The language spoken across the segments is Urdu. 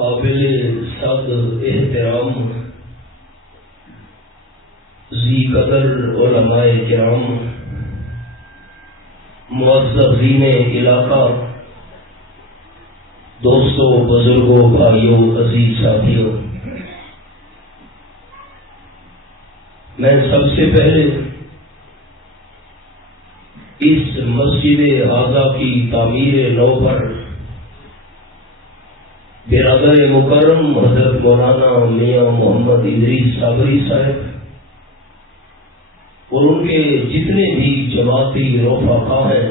قابل صد احترام ذی قدر علماء کرام، معززین علاقہ، دوستوں، بزرگوں، بھائیوں، عزیز ساتھیوں، میں سب سے پہلے اس مسجد حاضہ کی تعمیر نو پر برادر مکرم حضرت مولانا میاں محمد ادریس صابری صاحب اور ان کے جتنے بھی جماعتی رفقا ہیں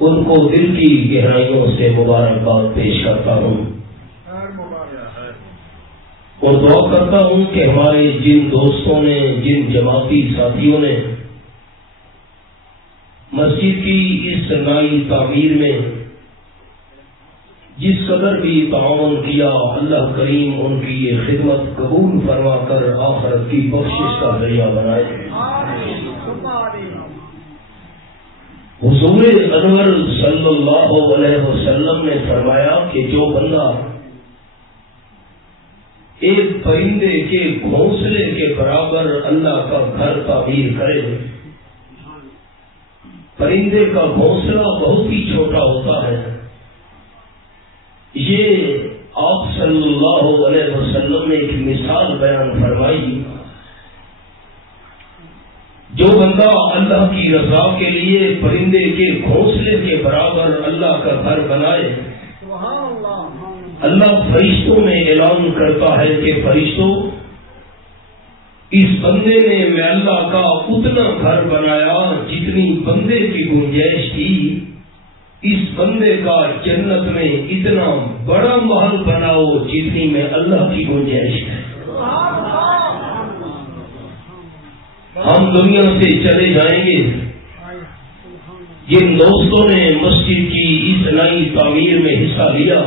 ان کو دل کی گہرائیوں سے مبارکباد پیش کرتا ہوں اور دعا کرتا ہوں کہ ہمارے جن دوستوں نے، جن جماعتی ساتھیوں نے مسجد کی اس نئی تعمیر میں جس قدر بھی تعاون کیا، اللہ کریم ان کی یہ خدمت قبول فرما کر آخرت کی بخشش کا ذریعہ بنائے۔ حضور انور صلی اللہ علیہ وسلم نے فرمایا کہ جو بندہ ایک پرندے کے گھونسلے کے برابر اللہ کا گھر تعمیر کرے، پرندے کا گھونسلہ بہت ہی چھوٹا ہوتا ہے، یہ آپ صلی اللہ علیہ وسلم نے ایک مثال بیان فرمائی، جو بندہ اللہ کی رضا کے لیے پرندے کے گھونسلے کے برابر اللہ کا گھر بنائے، اللہ فرشتوں میں اعلان کرتا ہے کہ فرشتوں، اس بندے نے میں اللہ کا اتنا گھر بنایا جتنی بندے کی گنجائش تھی، اس بندے کا جنت میں اتنا بڑا محل بناؤ جتنی میں اللہ کی گنجائش ہے۔ ہم دنیا سے چلے جائیں گے، جن دوستوں نے مسجد کی اس نئی تعمیر میں حصہ لیا،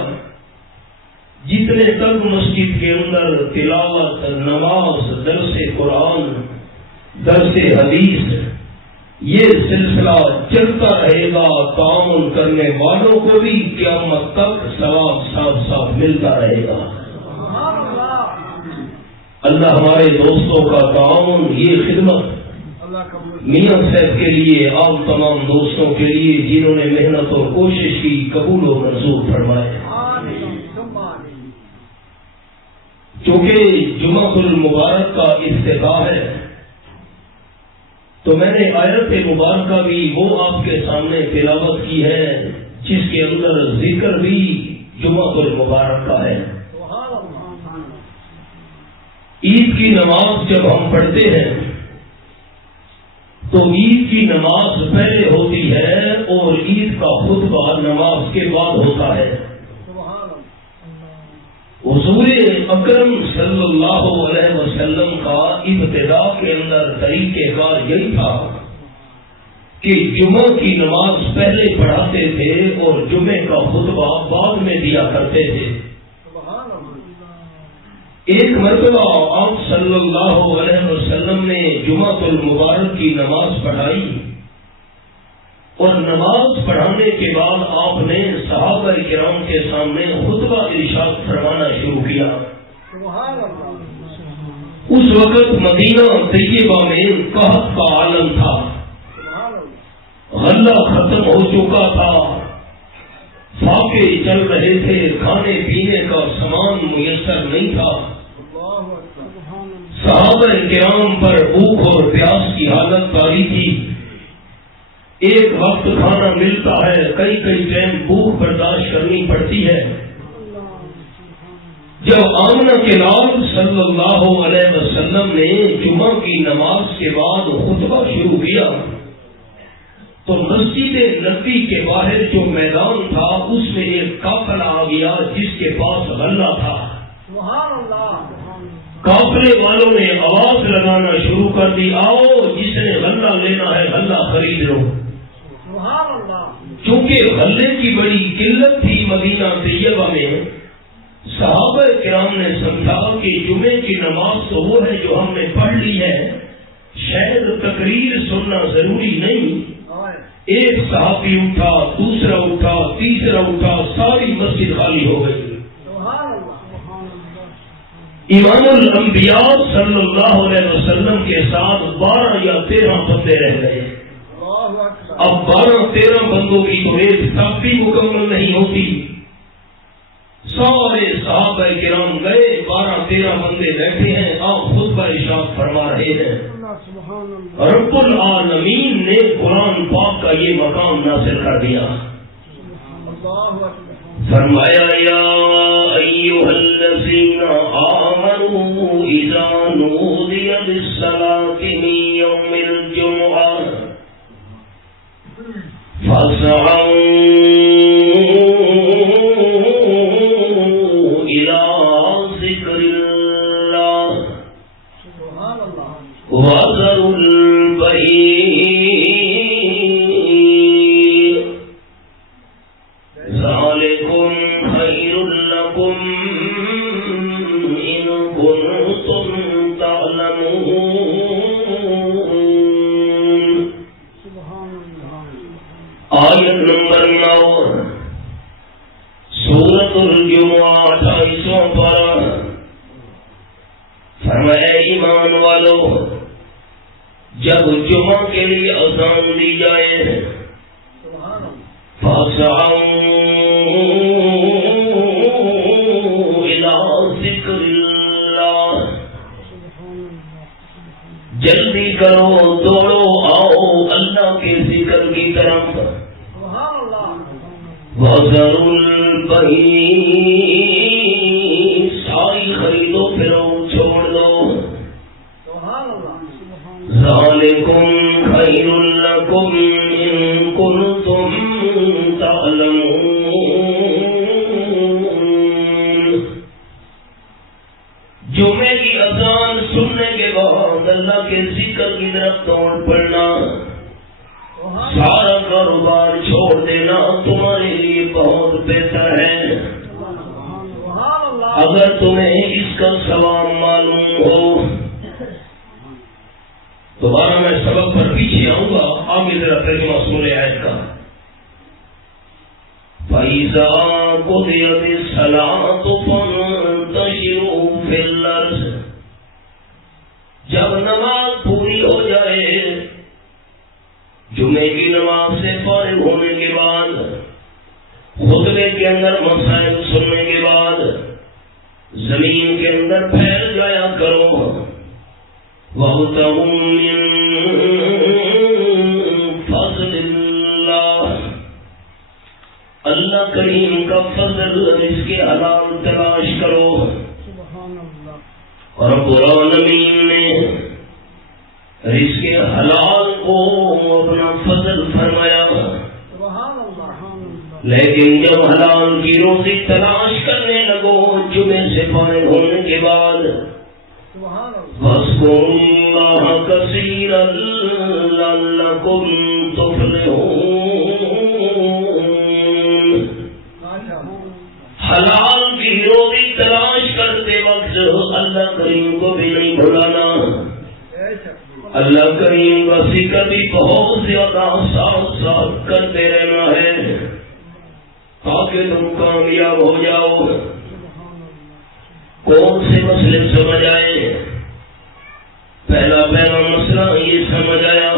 جتنے تک مسجد کے اندر تلاوت، نماز، درس قرآن، درس حدیث یہ سلسلہ چلتا رہے گا، تعاون کرنے والوں کو بھی قیامت تک ثواب صاف صاف ملتا رہے گا۔ اللہ ہمارے دوستوں کا تعاون، یہ خدمت میاں صاحب کے لیے، آپ تمام دوستوں کے لیے جنہوں نے محنت اور کوشش کی، قبول و منظور فرمائے۔ چونکہ جمعہ المبارک کا افتتاح ہے تو میں نے آیت مبارکہ بھی وہ آپ کے سامنے تلاوت کی ہے جس کے اندر ذکر بھی جمعہ المبارک کا ہے۔ عید کی نماز جب ہم پڑھتے ہیں تو عید کی نماز پہلے ہوتی ہے اور عید کا خطبہ نماز کے بعد ہوتا ہے۔ حضور اکرم صلی اللہ علیہ وسلم کا ابتدا کے اندر طریقہ کار یہی تھا کہ جمعہ کی نماز پہلے پڑھاتے تھے اور جمعے کا خطبہ بعد میں دیا کرتے تھے۔ ایک مرتبہ آپ صلی اللہ علیہ وسلم نے جمعہ المبارک کی نماز پڑھائی اور نماز پڑھانے کے بعد آپ نے صحابہ کرام کے سامنے خطبہ ارشاد فرمانا شروع کیا۔ اس وقت مدینہ طیبہ میں قحط کا عالم تھا، غلہ ختم ہو چکا تھا، فاقے چل رہے تھے، کھانے پینے کا سامان میسر نہیں تھا، صحابہ کرام پر بھوک اور پیاس کی حالت طاری تھی۔ ایک وقت کھانا ملتا ہے، کئی کئی ٹائم بھوک برداشت کرنی پڑتی ہے۔ جب آمنہ کے لال صلی اللہ علیہ وسلم نے جمعہ کی نماز کے بعد خطبہ شروع کیا تو مسجد نبی کے باہر جو میدان تھا اس میں ایک قافلہ آ گیا جس کے پاس غلہ تھا۔ قافلے والوں نے آواز لگانا شروع کر دی، آؤ جس نے غلہ لینا ہے غلہ خرید لو۔ چونکہ غلے کی بڑی قلت تھی مدینہ طیبہ میں، صحابہ کرام نے سمجھا کہ جمعے کی نماز تو وہ ہے جو ہم نے پڑھ لی ہے، شاید تقریر سننا ضروری نہیں۔ ایک صحابی اٹھا، دوسرا اٹھا، تیسرا اٹھا، ساری مسجد خالی ہو گئی۔ امام الانبیاء صلی اللہ علیہ وسلم کے ساتھ 12 یا 13 بندے رہ گئے. اب 12-13 بندوں کی تو ایک تب بھی مکمل نہیں ہوتی. سارے صحابہ کرام گئے، 12-13 بندے بیٹھے ہیں، آپ خطبہ ارشاد فرما رہے ہیں. رب العالمین نے قرآن پاک کا یہ مقام نازل کر دیا. فرمایا یا ایھا الذین آمنوا اذا نودی للصلاۃ من یوم الجمعہ فاسعوا الی ذکر اللہ وذروا البیع ذالکم خیر لکم ان کنتم تعلمون. آیت نمبر 9 سورۃ الجمعہ 28واں پارہ. فرمایا ایمان والو، جب جمعہ کے لیے اذان دی جائے فاسعوا الی ذکر اللہ، جلدی کرو، دوڑو، آؤ اللہ کے ذکر کی طرف. وذروا البیع، ساری خرید و فروخت چھوڑ دو. ذالکم خیر لکم ان کنتم تعلمون. جمعے کی اذان سننے کے بعد اللہ کے ذکر کی طرف دوڑ پڑنا، سارا کاروبار چھوڑ دینا تمہارے لیے بہت بہتر ہے. اگر تمہیں اس کا ثواب معلوم ہو. دوبارہ میں سبق پر پیچھے آؤں گا، آگے ذرا ترجمہ سنیں آیت کا. فَإِذَا قُضِيَتِ الصَّلَاةُ فَانتَشِرُوا فِي الْأَرْضِ، جب نماز پوری ہو جائے، جمعے کی نماز سے فارغ ہونے کے بعد، خطبے کے اندر مسائل سننے کے بعد، زمین کے اندر پھیل جایا کرو. وَابْتَغُوا مِن فَضْلِ اللَّهِ، اللہ کریم کا فضل، اس کے حلال تلاش کرو. اور رب العالمین نے رزق حلال کو اپنا فضل فرمایا. لیکن جب حلال کی روزی تلاش کرنے لگو جمعے سے فارغ ہونے کے بعد، وَاذْكُرُوا اللَّهَ كَثِيرًا لَعَلَّكُمْ تُفْلِحُونَ. حلال کی روزی تلاش کرتے وقت اللہ کریم کو بھی نہیں بھلانا. اللہ کریم کا ذکر بھی بہت زیادہ ساتھ ساتھ کرتے رہنا ہے تاکہ تم کامیاب ہو جاؤ. کون سے مسئلے سمجھ آئے؟ پہلا مسئلہ یہ سمجھ آیا،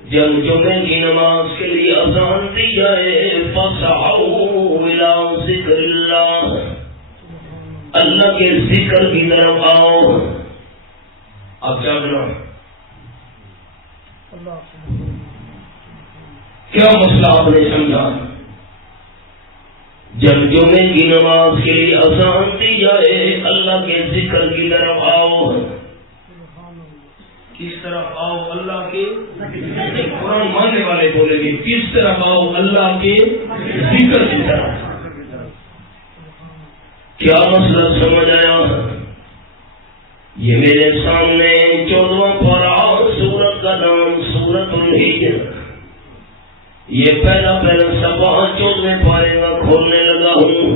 جب جمعے کی نماز کے لیے اذان دی جائے فَاسْعَوْا إِلَىٰ ذِكْرِ اللَّهِ، اللہ کے ذکر کی طرف آؤ. اب کیا بنا؟ کیا مسئلہ آپ نے سمجھا؟ جب جمعے کی نماز کے لیے اذان دی جائے اللہ کے ذکر کی طرف آؤ. کس طرف آؤ؟ اللہ کے قرآن ماننے والے بولیں گے کس طرف آؤ؟ اللہ کے ذکر کی طرف. کیا مسئلہ سمجھ آیا؟ یہ میرے سامنے 14واں پارہ، سورت کا نام سورۃ الحجر. یہ پہلا صفحہ 14ویں پارے کا کھولنے لگا ہوں.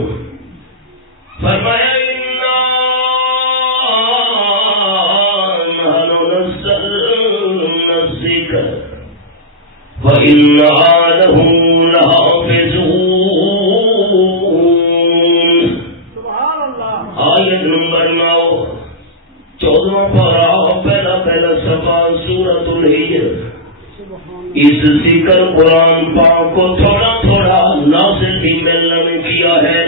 فرمایا وَإِنَّا لَهُ لَحَافِظُونَ. آیت نمبر 14واں پارہ پہلا صفحہ سورۃ الحجر. اس ذکر قرآن پاک کو تھوڑا تھوڑا نازل بھی اللہ نے کیا ہے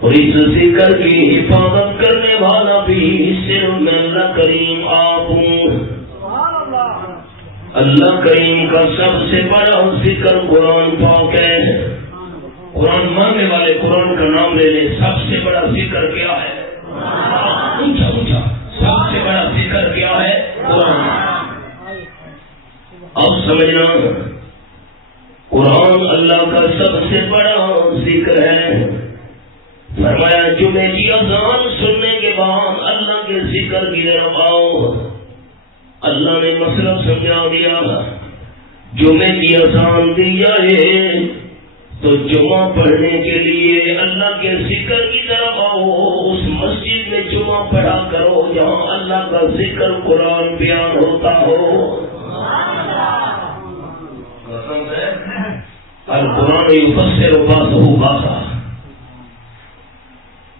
اور اس ذکر کی حفاظت کرنے والا بھی صرف میں اللہ کریم آپ ہوں. اللہ کریم کا سب سے بڑا ذکر قرآن پاک ہے. قرآن ماننے والے قرآن کا نام لے لے. سب سے بڑا ذکر کیا ہے؟ اونچا اونچا. سب سے بڑا ذکر کیا ہے؟ قرآن. اب سمجھنا قرآن اللہ کا سب سے بڑا ذکر ہے. فرمایا جمعے کی اذان سننے کے بعد اللہ کے ذکر کی طرف آؤ. اللہ نے مسئلہ سمجھا دیا. جمعے کی اذان دی جائے تو جمعہ پڑھنے کے لیے اللہ کے ذکر کی طرف آؤ. اس مسجد میں جمعہ پڑھا کرو جہاں اللہ کا ذکر قرآن بیان ہوتا ہو. القرآن یفسر بعضہ بعضا.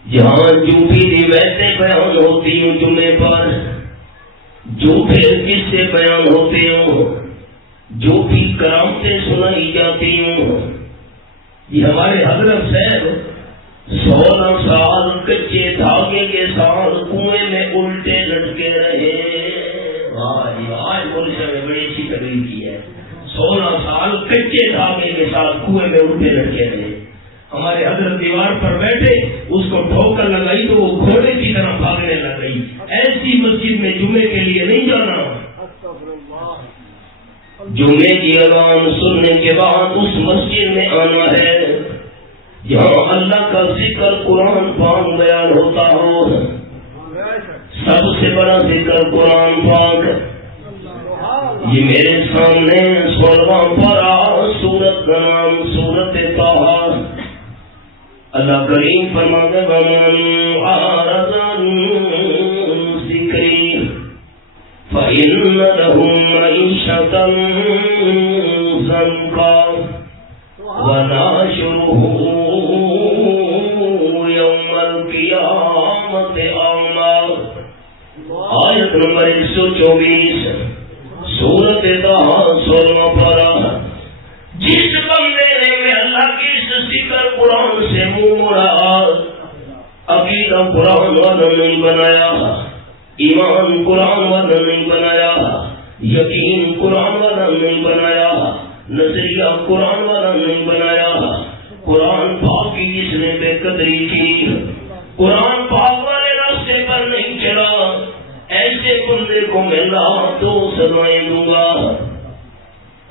جہاں جھوٹی روایتیں بیان ہوتی ہوں جمعے پر, جھوٹے قصے بیان ہوتے ہوں, جھوٹی کرامتیں سنائی جاتی ہوں. یہ ہمارے حضرت صاحب 16 سال کچے دھاگے کے ساتھ کنویں میں الٹے لٹکے رہے. آج ملشا میں بڑی اچھی تقریر کی ہے. 16 سال کچے دھاگے کے ساتھ کنویں میں الٹے لٹکے رہے. ہمارے حضرت دیوار پر بیٹھے, اس کو ٹھوکر لگائی تو وہ گھوڑے کی طرح بھاگنے لگ گئی. ایسی مسجد میں جمعے کے لیے نہیں جانا. جمعے کی اذان سننے کے بعد اس مسجد میں آنا ہے جہاں اللہ کا ذکر قرآن پاک بیان ہوتا ہو. سب سے بڑا ذکر قرآن پاک. یہ میرے سامنے 16واں پارہ سورت کا نام سورت طٰہٰ. اللہ کریم فرماتے وَمَنْ أَعْرَضَ عَنْ ذِكْرِي فَإِنَّ لَهُ مَعِيشَةً ضَنْكًا وَنَحْشُرُهُ يَوْمَ الْقِيَامَةِ أَعْمَىٰ. آیت نمبر 124 سورت طٰہٰ 16واں پارہ. جس بندے نے اللہ کی اس ذکر قرآن سے منہ موڑا, عقیدہ قرآن والا نہیں بنایا, ایمان قرآن والا نہیں بنایا, یقین قرآن والا نہیں بنایا, نظریہ قرآن والا نہیں بنایا, قرآن پاک کی جس نے بے قدری کی, قرآن پاک والے راستے پر نہیں چلا, ایسے بندے کو میں دو سزائیں دوں گا.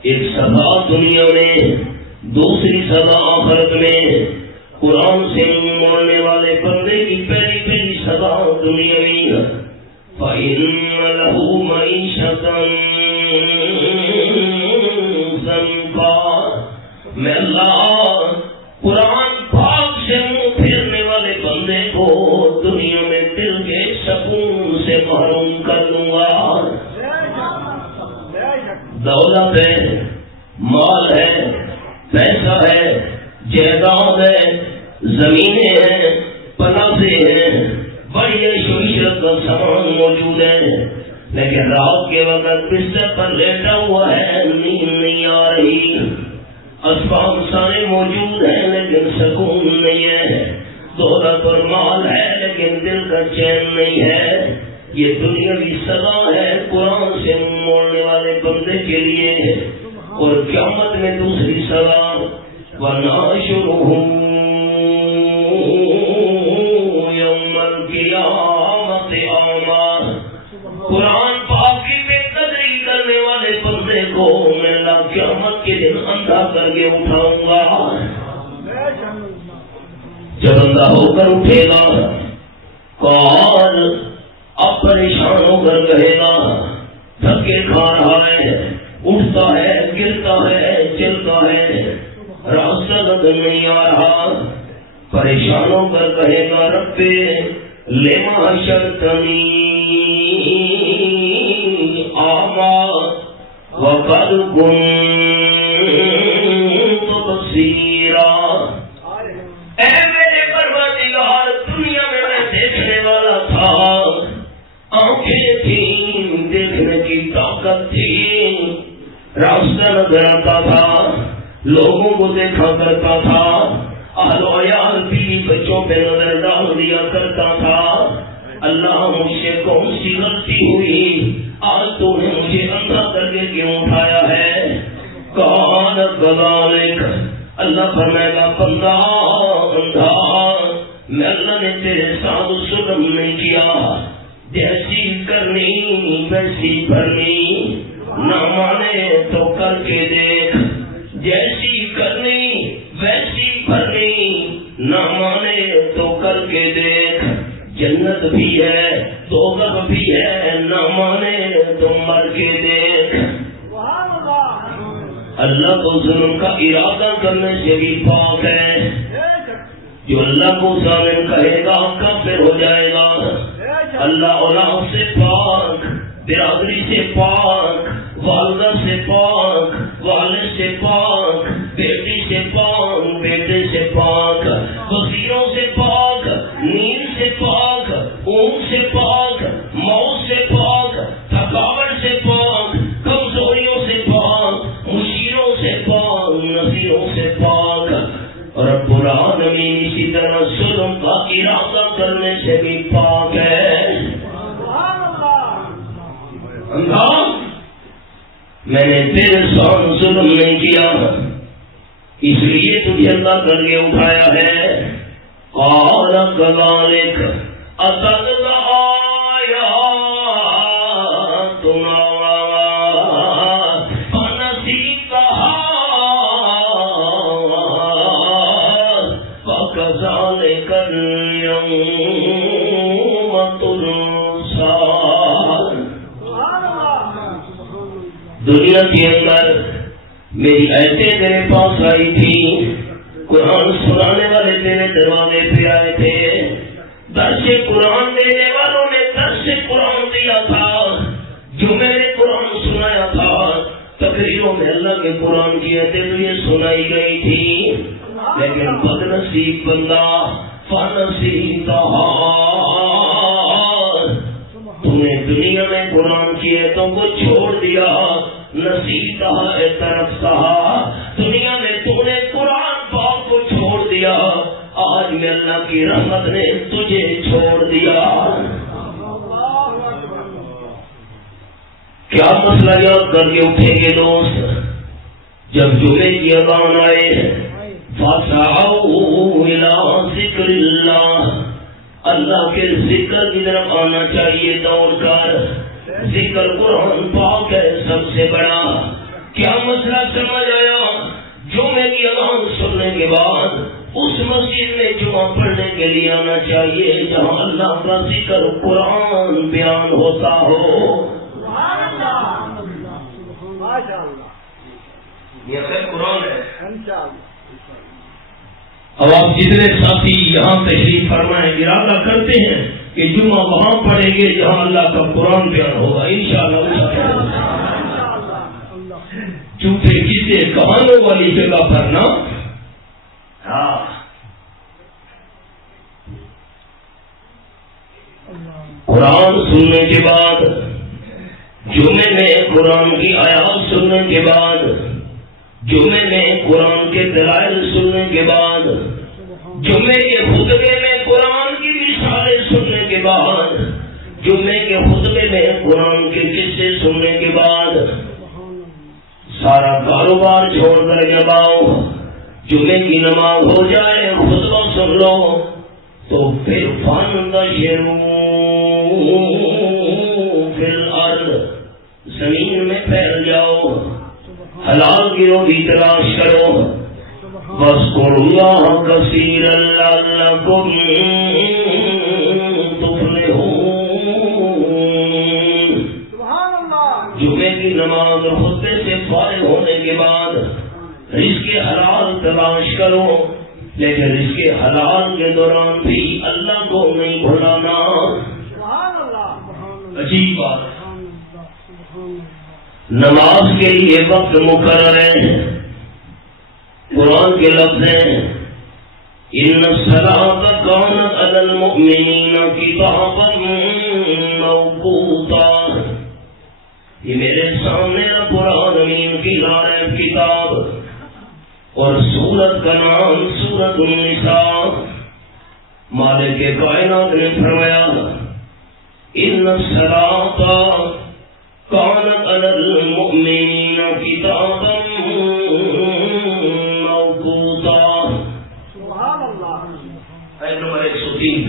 ایک سزا دنیا میں, دوسری سزا آخرت میں. قرآن سے منہ موڑنے والے بندے کی پہلی سزا دنیاوی. فَإِنَّ لَهُ مَعِيشَةً ضَنْكًا. میں اللہ قرآن پاک سے منہ پھیرنے والے بندے کو دنیا میں دل کے سکون سے محروم کر دوں گا. دولت ہے, مال ہے, پیسہ ہے, جائیداد ہے, زمینیں ہیں, پناہے ہیں, بڑی عشرت کا سامان موجود ہے, لیکن رات کے وقت بستر پر لیٹا ہوا ہے, نیند نہیں آ رہی. اسباب سارے موجود ہیں لیکن سکون نہیں ہے. دولت اور مال ہے لیکن دل کا چین نہیں ہے. یہ دنیاوی سزا ہے قرآن سے موڑنے والے بندے کے لیے. اور قیامت میں دوسری سزا وَنَحْشُرُهُ يَوْمَ الْقِيَامَةِ أَعْمَىٰ. قرآن پاک کی بے قدری کرنے والے بندے کو میں اللہ قیامت کے دن اندھا کر کے اٹھاؤں گا. جب اندھا ہو کر اٹھے گا کون اب پریشان ہو کر کہے گا, دھکے کھا رہا ہے, اٹھتا ہے, گرتا ہے, چلتا ہے, راستہ نظر نہیں آ رہا. پریشان ہو کر کہے گا ربے لما حشرتنی اعمیٰ وقد كنت بصیرا. اے میرے پروردگار, دنیا میں میں دیکھنے والا تھا طاقت تھی، راستہ نظر آتا تھا، لوگوں کو دیکھا کرتا تھا، اہل و عیال بیوی بچوں پہ نظر ڈال دیا کرتا تھا۔ اللہ مجھ سے کون سی غلطی ہوئی، آج تو نے مجھے اندھا کر کے کیوں اٹھایا ہے؟ کان کذالک، اللہ فرمائے گا بندہ اندھا، میں اللہ نے تیرے ساتھ ظلم نہیں کیا، جیسی کرنی ویسی بھرنی، نہ مانے تو کر کے دیکھ، جیسی کرنی ویسی بھرنی، نہ مانے تو کر کے دیکھ، جنت بھی ہے دوزخ بھی ہے، نہ مانے تو مر کے دیکھ۔ اللہ کو ظلم کا ارادہ کرنے سے بھی پاک ہے، جو اللہ کو ظالم کہے گا کافر ہو جائے گا۔ اللہ اولاد سے پاک، برادری سے پاک، والدہ سے پاک، والد سے پاک، بیٹی سے پاک، بیٹے سے پاک، وزیروں سے پاک، نیند سے پاک، اونگ سے پاک، موت سے پاک، تھکاوٹ سے پاک، کمزوریوں سے پاک، مشیروں سے پاک، نصیروں سے پاک۔ رب العالمین اسی طرح ظلم کا ارادہ کرنے سے بھی پاک ہے۔ میں نے تیرے ساتھ ظلم نہیں کیا، اس لیے تجھے اللہ کر کے اٹھایا ہے۔ قال کذالک اتتک آیاتنا فنسیتها وکذالک اليوم تنسى۔ دنیا کے اندر میری آیتیں تیرے پاس آئی تھی، قرآن سنانے والے تیرے دروازے پہ آئے تھے، درس قرآن دینے والوں نے درس قرآن دیا تھا، جو میں نے قرآن سنایا تھا، تقریروں میں اللہ کے قرآن کی آیتیں تجھے سنائی گئی تھی، لیکن بدنصیب بندہ فنسیتها، تم نے دنیا میں قرآن کی آیتوں کو چھوڑ دیا، نسیتها ترکتها، دنیا میں تو نے قرآن پاک کو چھوڑ دیا، آج میں اللہ کی رحمت نے تجھے چھوڑ دیا۔ کیا مسئلہ یاد کر کے اٹھیں گے دوست؟ جب جمعے کی اذان آئے فَاسْعَوْا إِلَىٰ ذِكْرِ اللَّهِ، اللہ کے ذکر کی طرف آنا چاہیے دوڑ کر۔ ذکر قرآن پاک ہے سب سے بڑا۔ کیا مسئلہ سمجھ آیا؟ جمعے کی اذان سننے کے بعد اس مسجد میں جمعہ پڑھنے کے لیے آنا چاہیے جہاں اللہ کا ذکر قرآن بیان ہوتا ہو۔ یہ خیر قرآن ہے۔ اب آپ جتنے ساتھی یہاں تشریف فرمائیں ارادہ کرتے ہیں کہ جمعہ وہاں پڑھیں گے جہاں اللہ کا قرآن بیان ہوگا انشاءاللہ۔ جھوٹے قصے کہانوں والی جگہ پر نہ۔ قرآن سننے کے بعد، جمعے میں قرآن کی آیات سننے کے بعد، جمعے میں قرآن کے دلائل سننے کے بعد، جمعے کے خطبے میں قرآن کی مثالیں سننے کے بعد، جمعے کے خطبے میں قرآن کے قصے سننے کے بعد سارا کاروبار چھوڑ کر جب آؤ، جمعے کی نماز ہو جائے، خطبہ سن لو، تو پھر فانتشروا فی الارض، زمین میں پھیل جاؤ، حلال کی روزی تلاش کرو، واذکروا اللہ کثیرا لعلکم تفلحون۔ جمعے کی نماز اور خطبے سے فارغ ہونے کے بعد رزق حلال تلاش کرو، لیکن رزق حلال کے دوران بھی اللہ کو نہیں بھلانا۔ عجیب بات، نماز کے لیے وقت مقرر ہے، قرآن کے لفظ ہیں ان الصلاۃ کانت علی المؤمنین کتابا موقوتا، یہ میرے سامنے قرآن امین کی لارب کتاب اور سورت کا نام سورت النساء. مالک کائنات نے فرمایا ان الصلاۃ کانت علی المؤمنین کتابا موقوتا. سبحان اللہ. آیت نمبر 103.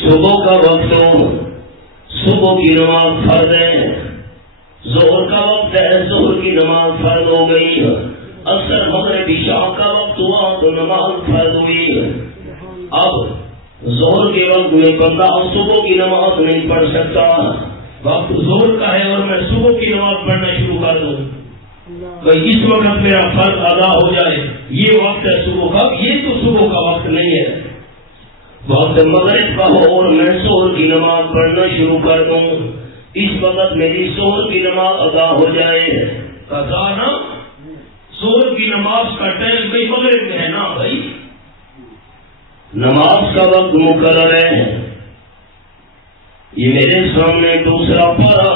صبح کا وقت ہو, صبح کی نماز فرض ہے. ظہر کا وقت ہے, ظہر کی نماز فرض ہو گئی. عصر مغرب عشاء کا وقت ہوا تو نماز فرض ہوئی. اب ظہر کے وقت میں بندہ صبح کی نماز نہیں پڑھ سکتا. وقت ظہر کا ہے اور میں صبح کی نماز پڑھنا شروع کر دوں تو اس وقت میرا فرض ادا ہو جائے. یہ وقت ہے صبح کا, یہ تو صبح کا وقت نہیں ہے. وقت مغرب کا ہو اور میں ظہر کی نماز پڑھنا شروع کر دوں, اس وقت میری ظہر کی نماز ادا ہو جائے. قضا نا, ظہر کی نماز کا ٹائم کوئی مغرب میں ہے نا بھائی. نماز کا وقت مقرر ہے. یہ میرے سامنے دوسرا پارہ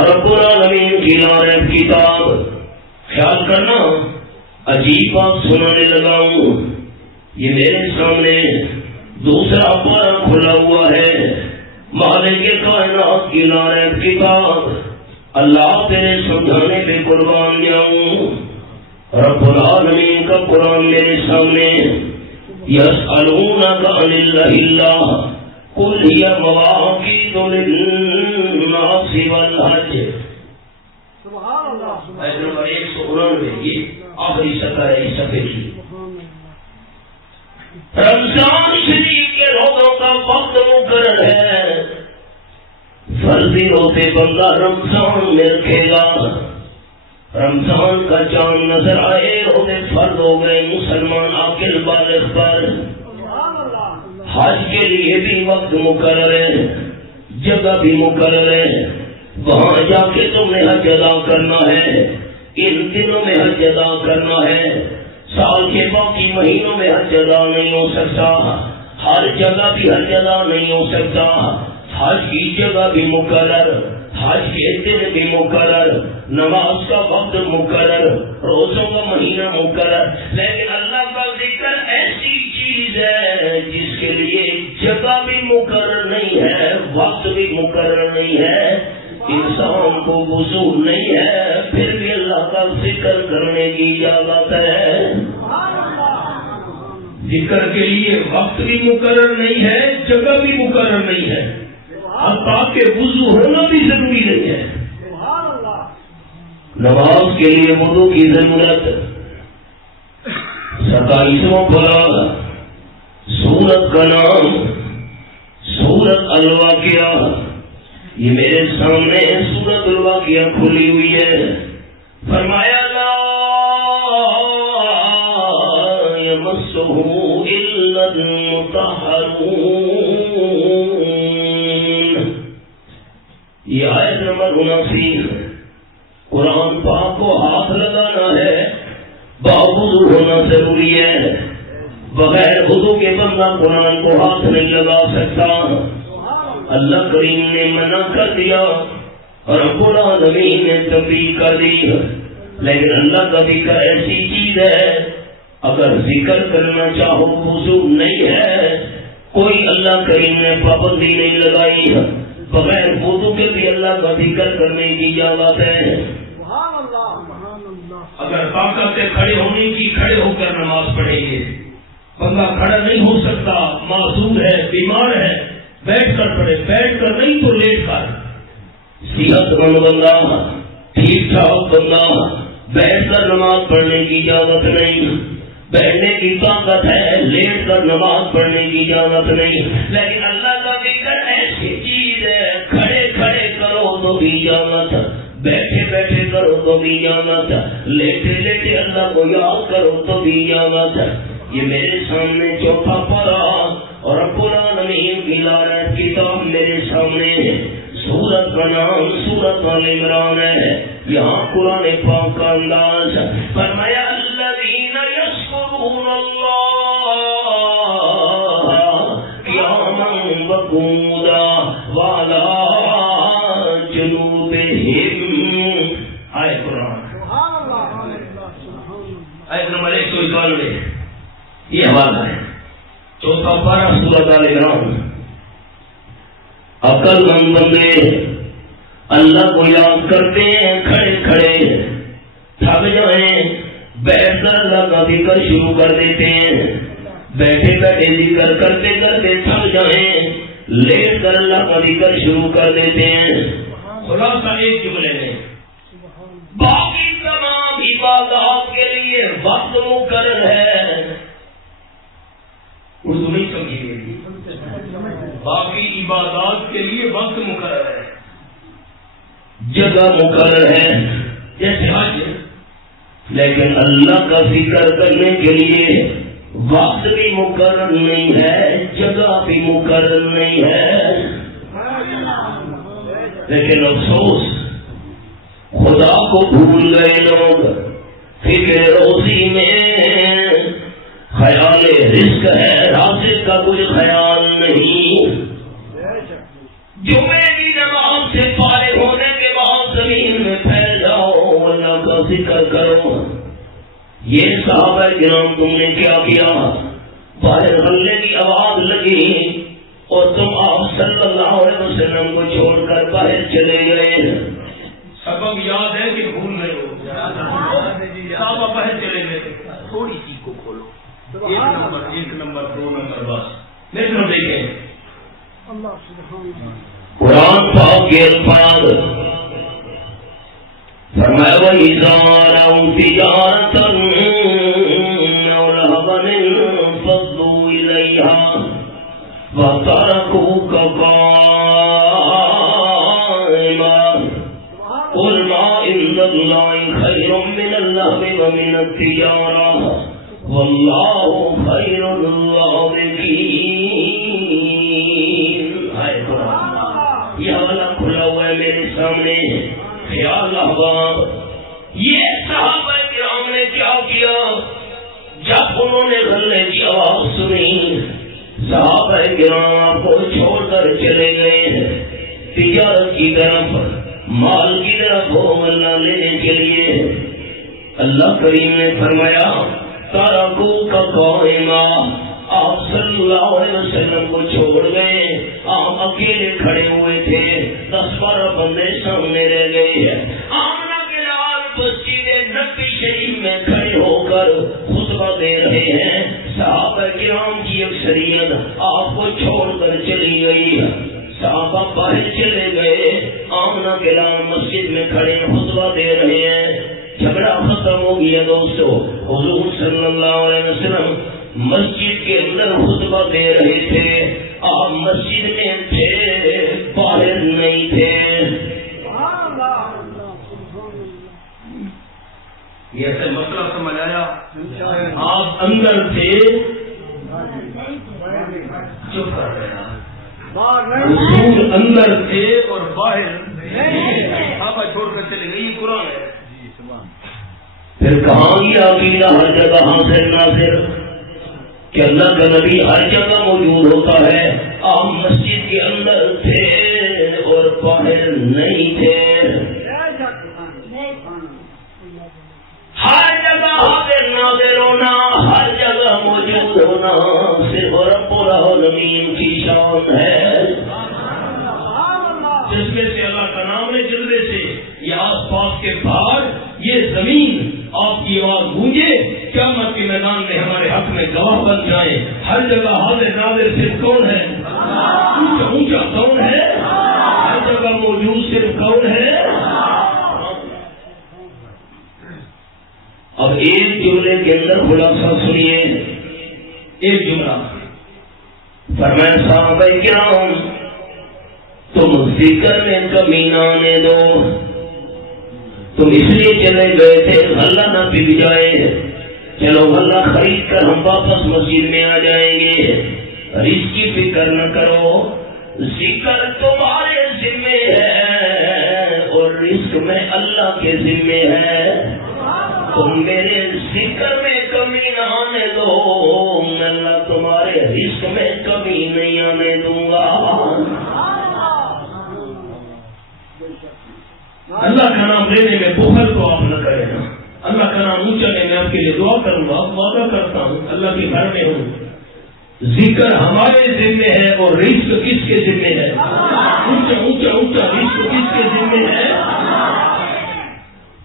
رب العالمین کی لارب کتاب. خیال کرنا عجیب بات سنانے لگا ہوں. یہ میرے سامنے دوسرا پارہ کھلا ہوا ہے. مالک کائنات کی لارب کتاب. اللہ تیرے سمجھانے پہ قربان جاؤں. رب العالمین کا قرآن میرے سامنے. یسألونک عن الأہلہ قل ہی مواقیت للناس والحج. سبحان اللہ. آیت نمبر 199. یہ آخری سطر ہے اس صفحے کی. رمضان شریف کے روزوں کا وقت مقرر ہے. فرضی روزے بندہ رمضان میں رکھے گا. رمضان کا چاند نظر آئے روزے فرض ہو گئے مسلمان عاقل بالغ پر. حج کے لیے بھی وقت مقرر ہے, جگہ بھی مقرر ہے. وہاں جا کے تم نے حج ادا کرنا ہے. ان دنوں میں حج ادا کرنا ہے. سال کے باقی مہینوں میں حج ادا نہیں ہو سکتا. ہر جگہ بھی حج ادا نہیں ہو سکتا. حج کی جگہ بھی مقرر, حج کے دن بھی مقرر, نماز کا وقت مقرر, روزوں کا مہینہ مقرر. لیکن اللہ کا ذکر ایسی چیز ہے جس کے لیے جگہ بھی مقرر نہیں ہے, وقت بھی مقرر نہیں ہے, انسان کو وضو نہیں ہے, پھر بھی اللہ کا ذکر کرنے کی اجازت ہے. ذکر کے لیے وقت بھی مقرر نہیں ہے, جگہ بھی مقرر نہیں ہے, اور تاکہ وضو ہونا بھی ضروری نہیں ہے. نماز کے لیے وضو کی ضرورت. 27واں پارہ سورت کا نام سورت الواقعہ. یہ میرے سامنے سورت الواقعہ کھلی ہوئی ہے. فرمایا لا یمسہ الا المطہرون. یہ آیت نمبر 79. قرآن پاک کو ہاتھ لگانا ہے, باوضو ہونا ضروری ہے. بغیر وضو کے بندہ قرآن کو ہاتھ نہیں لگا سکتا. اللہ کریم نے منع کر دیا اور رب العالمین نے تنبیہ کر دی. لیکن اللہ کا ذکر ایسی چیز ہے, اگر ذکر کرنا چاہو وضو نہیں ہے, کوئی اللہ کریم نے پابندی نہیں لگائی. بغیر وضو کے بھی اللہ کا ذکر کرنے کی اجازت ہے. اگر طاقت ہے کھڑے ہونے کی, کھڑے ہو کر نماز پڑھیں گے. بندہ کھڑا نہیں ہو سکتا, معذور ہے, بیمار ہے, بیٹھ کر پڑھے, بیٹھ کر نہیں تو لیٹ کر. صحت مند بندہ, ٹھیک ٹھاک بندہ بیٹھ کر نماز پڑھنے کی اجازت نہیں. بیٹھنے کی طاقت ہے, لیٹ کر نماز پڑھنے کی اجازت نہیں. لیکن اللہ کا ذکر ایسی چیز ہے, کھڑے کھڑے کرو تو بھی اجازت, بیٹھے بیٹھے کرو تو بھی اجازت, لیٹے لیٹے اللہ کو یاد کرو تو بھی اجازت. یہ میرے سامنے چوتھا پارہ اور رب العالمین کی لعنت کتاب میرے سامنے ہے. سورت کا نام سورت آل عمران ہے. یہاں قرآن پاک کا انداز فرمایا الذین یذکرون اللہ قیاما وقعودا وعلی عقل مند بندے اللہ کو یاد کرتے ہیں، کھڑے کھڑے تھک جائیں بیٹھ کر اللہ کا ذکر شروع کر دیتے ہیں، بیٹھے بیٹھے ذکر کرتے کرتے تھک جائیں لیٹ کر اللہ کا ذکر شروع کر دیتے ہیں۔ خلاصہ ایک جملے میں باقی تمام عبادات کے لیے وقت مقرر ہے۔ اردو نہیں سمجھی گئی، باقی عبادات کے لیے وقت مقرر ہے، جگہ مقرر ہے جیسے حج، لیکن اللہ کا ذکر کرنے کے لیے وقت بھی مقرر نہیں ہے، جگہ بھی مقرر نہیں ہے۔ لیکن افسوس خدا کو بھول گئے لوگ، فکر روزی میں خیال رزق ہے، رازق کا کوئی خیال نہیں۔ جمعے کی نماز سے فارغ ہونے کے بعد زمین میں پھیل جاؤ، اللہ کا ذکر کرو۔ یہ صحابہ کرام تم نے کیا کیا؟ باہر غلے کی آواز لگی اور تم آپ صلی اللہ علیہ وسلم کو چھوڑ کر باہر چلے گئے۔ سبب یاد ہے کہ بھول رہے ہو؟ صحابہ باہر چلے گئے، تھوڑی سی کو کھولو، ایک نمبر 2 نمبر بس میرے دیکھیں قرآن پاک کے الفاظ فرمایا وَإِذَا رَأَوْا تِجَارَةً أَوْ لَهْوًا انفَضُّوا إِلَيْهَا وَتَرَكُوكَ قَائِمًا قُلْ مَا عِندَ اللَّهِ خَيْرٌ مِّنَ اللَّهْوِ وَمِنَ التِّجَارَةِ وَاللَّهُ خَيْرُ الرَّازِقِينَ۔ یہ حوالہ کھلا ہوا ہے میرے سامنے۔ خیال احباب، یہ صحابہ کرام نے کیا کیا؟ جب انہوں نے غلے کی آواز سنی، صحابہ کرام کو چھوڑ کر چلے گئے تجارت کی طرف، مال کی طرف ہو اللہ لینے کے لیے۔ اللہ کریم نے فرمایا ترکوک قائما، آپ صلی اللہ علیہ وسلم کو چھوڑ گئے، آپ اکیلے کھڑے ہوئے تھے، 10-12 بندے سامنے رہ گئے۔ آمنہ کے لال مسجد نبی شریف میں کھڑے ہو کر خطبہ دے رہے ہیں، صحابہ کرام کی اکثریت آپ کو چھوڑ کر چلی گئی، صحابہ باہر چلے گئے، آمنہ کے لال مسجد میں کھڑے خطبہ دے رہے ہیں۔ جھگڑا ختم ہو گیا دوستو، حضور صلی اللہ علیہ وسلم مسجد کے اندر خطبہ دے رہے تھے، آپ مسجد میں تھے، باہر نہیں تھے۔ یہ ایسے مسئلہ سمجھ آیا؟ آپ اندر تھے، چپ کر رہے، حضور اندر تھے اور باہر آپ چھوڑ کر چلے گئے، یہ قرآن ہے۔ پھر کہاں گیا عقیدہ ہر جگہ حاضر ناظر کہ اللہ کا نبی ہر جگہ موجود ہوتا ہے، آپ مسجد کے اندر تھے اور باہر نہیں تھے۔ ہر جگہ حاضر ناظر ہونا، ہر جگہ موجود ہونا صرف رب العالمین کی شان ہے۔ جذبے سے اللہ کا نام ہے، جذبے سے یہ آس پاس کے پہاڑ، یہ زمین آپ کی آواز گونجے، قیامت کے میدان میں ہمارے حق میں گواہ بن جائے۔ ہر جگہ حاضر ناظر صرف کون ہے؟ اونچا اونچا کون ہے؟ ہر جگہ موجود صرف کون ہے؟ اب ایک جملے کے اندر خلاصہ سنیے، ایک جملہ فرمایا صحابہ کرام تم ذکر میں کمی نہ آنے دو، تم اس لیے چلے گئے تھے غلہ نہ بک جائے، چلو غلہ خرید کر ہم واپس مسجد میں آ جائیں گے، رزق کی فکر نہ کرو، ذکر تمہارے ذمے ہے اور رزق میں اللہ کے ذمے ہے، تم میرے ذکر میں کمی نہ آنے دو، میں اللہ تمہارے رزق میں کمی نہیں آنے دوں گا۔ اللہ کا نام لینے میں بخل تو آپ نہ کریں نا، اللہ کا نام اونچا لے میں آپ کے لیے دعا کروں گا، وعدہ کرتا ہوں اللہ کے گھر میں ہوں، ذکر ہمارے ذمے ہے اور رزق کس کے ذمے ہے؟ اونچا اونچا اونچا رزق کس کے ذمہ ہے؟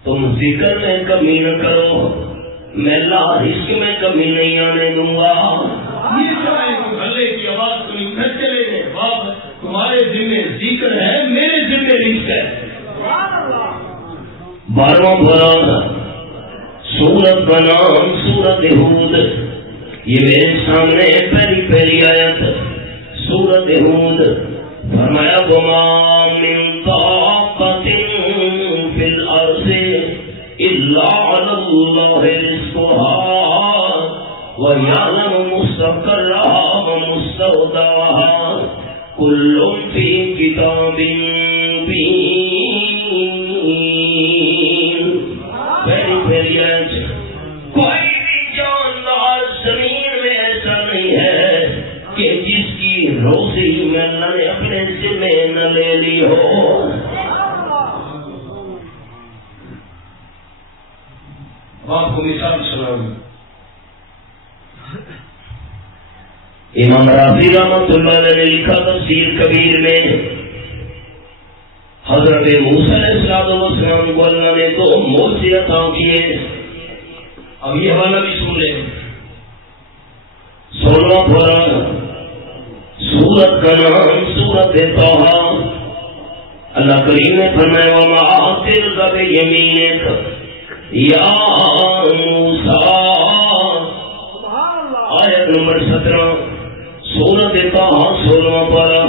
تم ذکر میں کمی نہ کرو، میں لا رزق میں کمی نہیں آنے دوں گا۔ یہ چاہے تو گلے کی آواز سنی گھر چلے گئے، باپ تمہارے ذمہ ذکر ہے، میرے ذمہ رزق ہے۔ 12واں پارہ سورت کا نام سورت ہود، یہ میرے سامنے پہلی آیت سورت ہود۔ فرمایا وما من طاقۃ فی الارض الا علی اللہ رزقها ویعلم مستقرها ومستودعها کل فی کتاب مبین۔ پہلی آیت، کوئی بھی جاندار زمین میں ایسا نہیں ہے کہ جس کی روزی میں اللہ نے اپنے ذمہ نہ لے لی ہو۔ آپ کو مثال سناؤں، امام رازی رحمۃ اللہ علیہ نے لکھا تفسیر کبیر میں، حضرت موسیٰ علیہ السلام کو اللہ نے دو موجزے عطا کیے۔ اب یہ حوالہ بھی سن لیں، 16واں پارہ سورت کا نام سورت طٰہٰ۔ اللہ کریم نے فرمایا وما تلک بیمینک یا موسیٰ، آیت نمبر 17 سورت طٰہٰ 16واں پارہ۔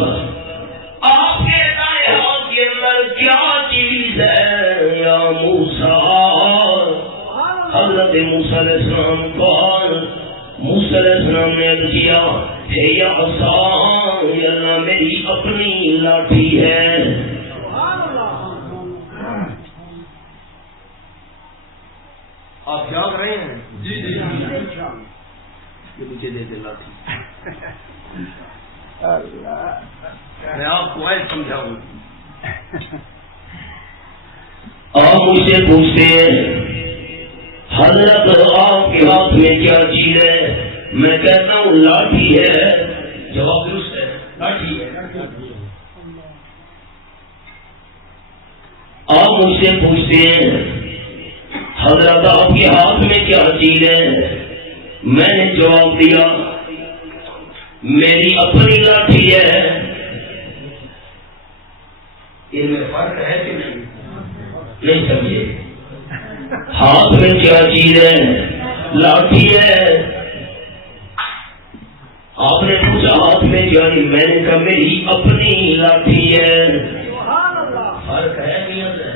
آپ کے دائیں ہاتھ کے اندر کیا چیز ہے یا موسیٰ؟ حضرت موسیٰ علیہ السلام کو موسیٰ علیہ السلام نے عرض کیا ہے یا عصا، یا اللہ میری اپنی لاٹھی ہے۔ آپ جاگ رہے ہیں؟ جی جی یہ مجھے دے دے لاٹھی، میں آپ کو آئے سمجھاؤں۔ آپ مجھ سے پوچھتے ہیں حضرت آپ کے ہاتھ میں کیا چیز ہے؟ میں کہتا ہوں لاٹھی ہے۔ جواب درست ہے، لاٹھی ہے۔ آپ مجھ سے پوچھتے ہیں حضرت آپ کے ہاتھ میں کیا چیز ہے؟ میں نے جواب دیا میری اپنی لاٹھی ہے۔ ان میں فرق ہے کہ نہیں سمجھے؟ ہاتھ میں کیا چیز ہے؟ لاٹھی ہے۔ آپ نے پوچھا ہاتھ میں کیا؟ میں نے کہا میری اپنی لاٹھی ہے۔ فرق ہے نیت ہے،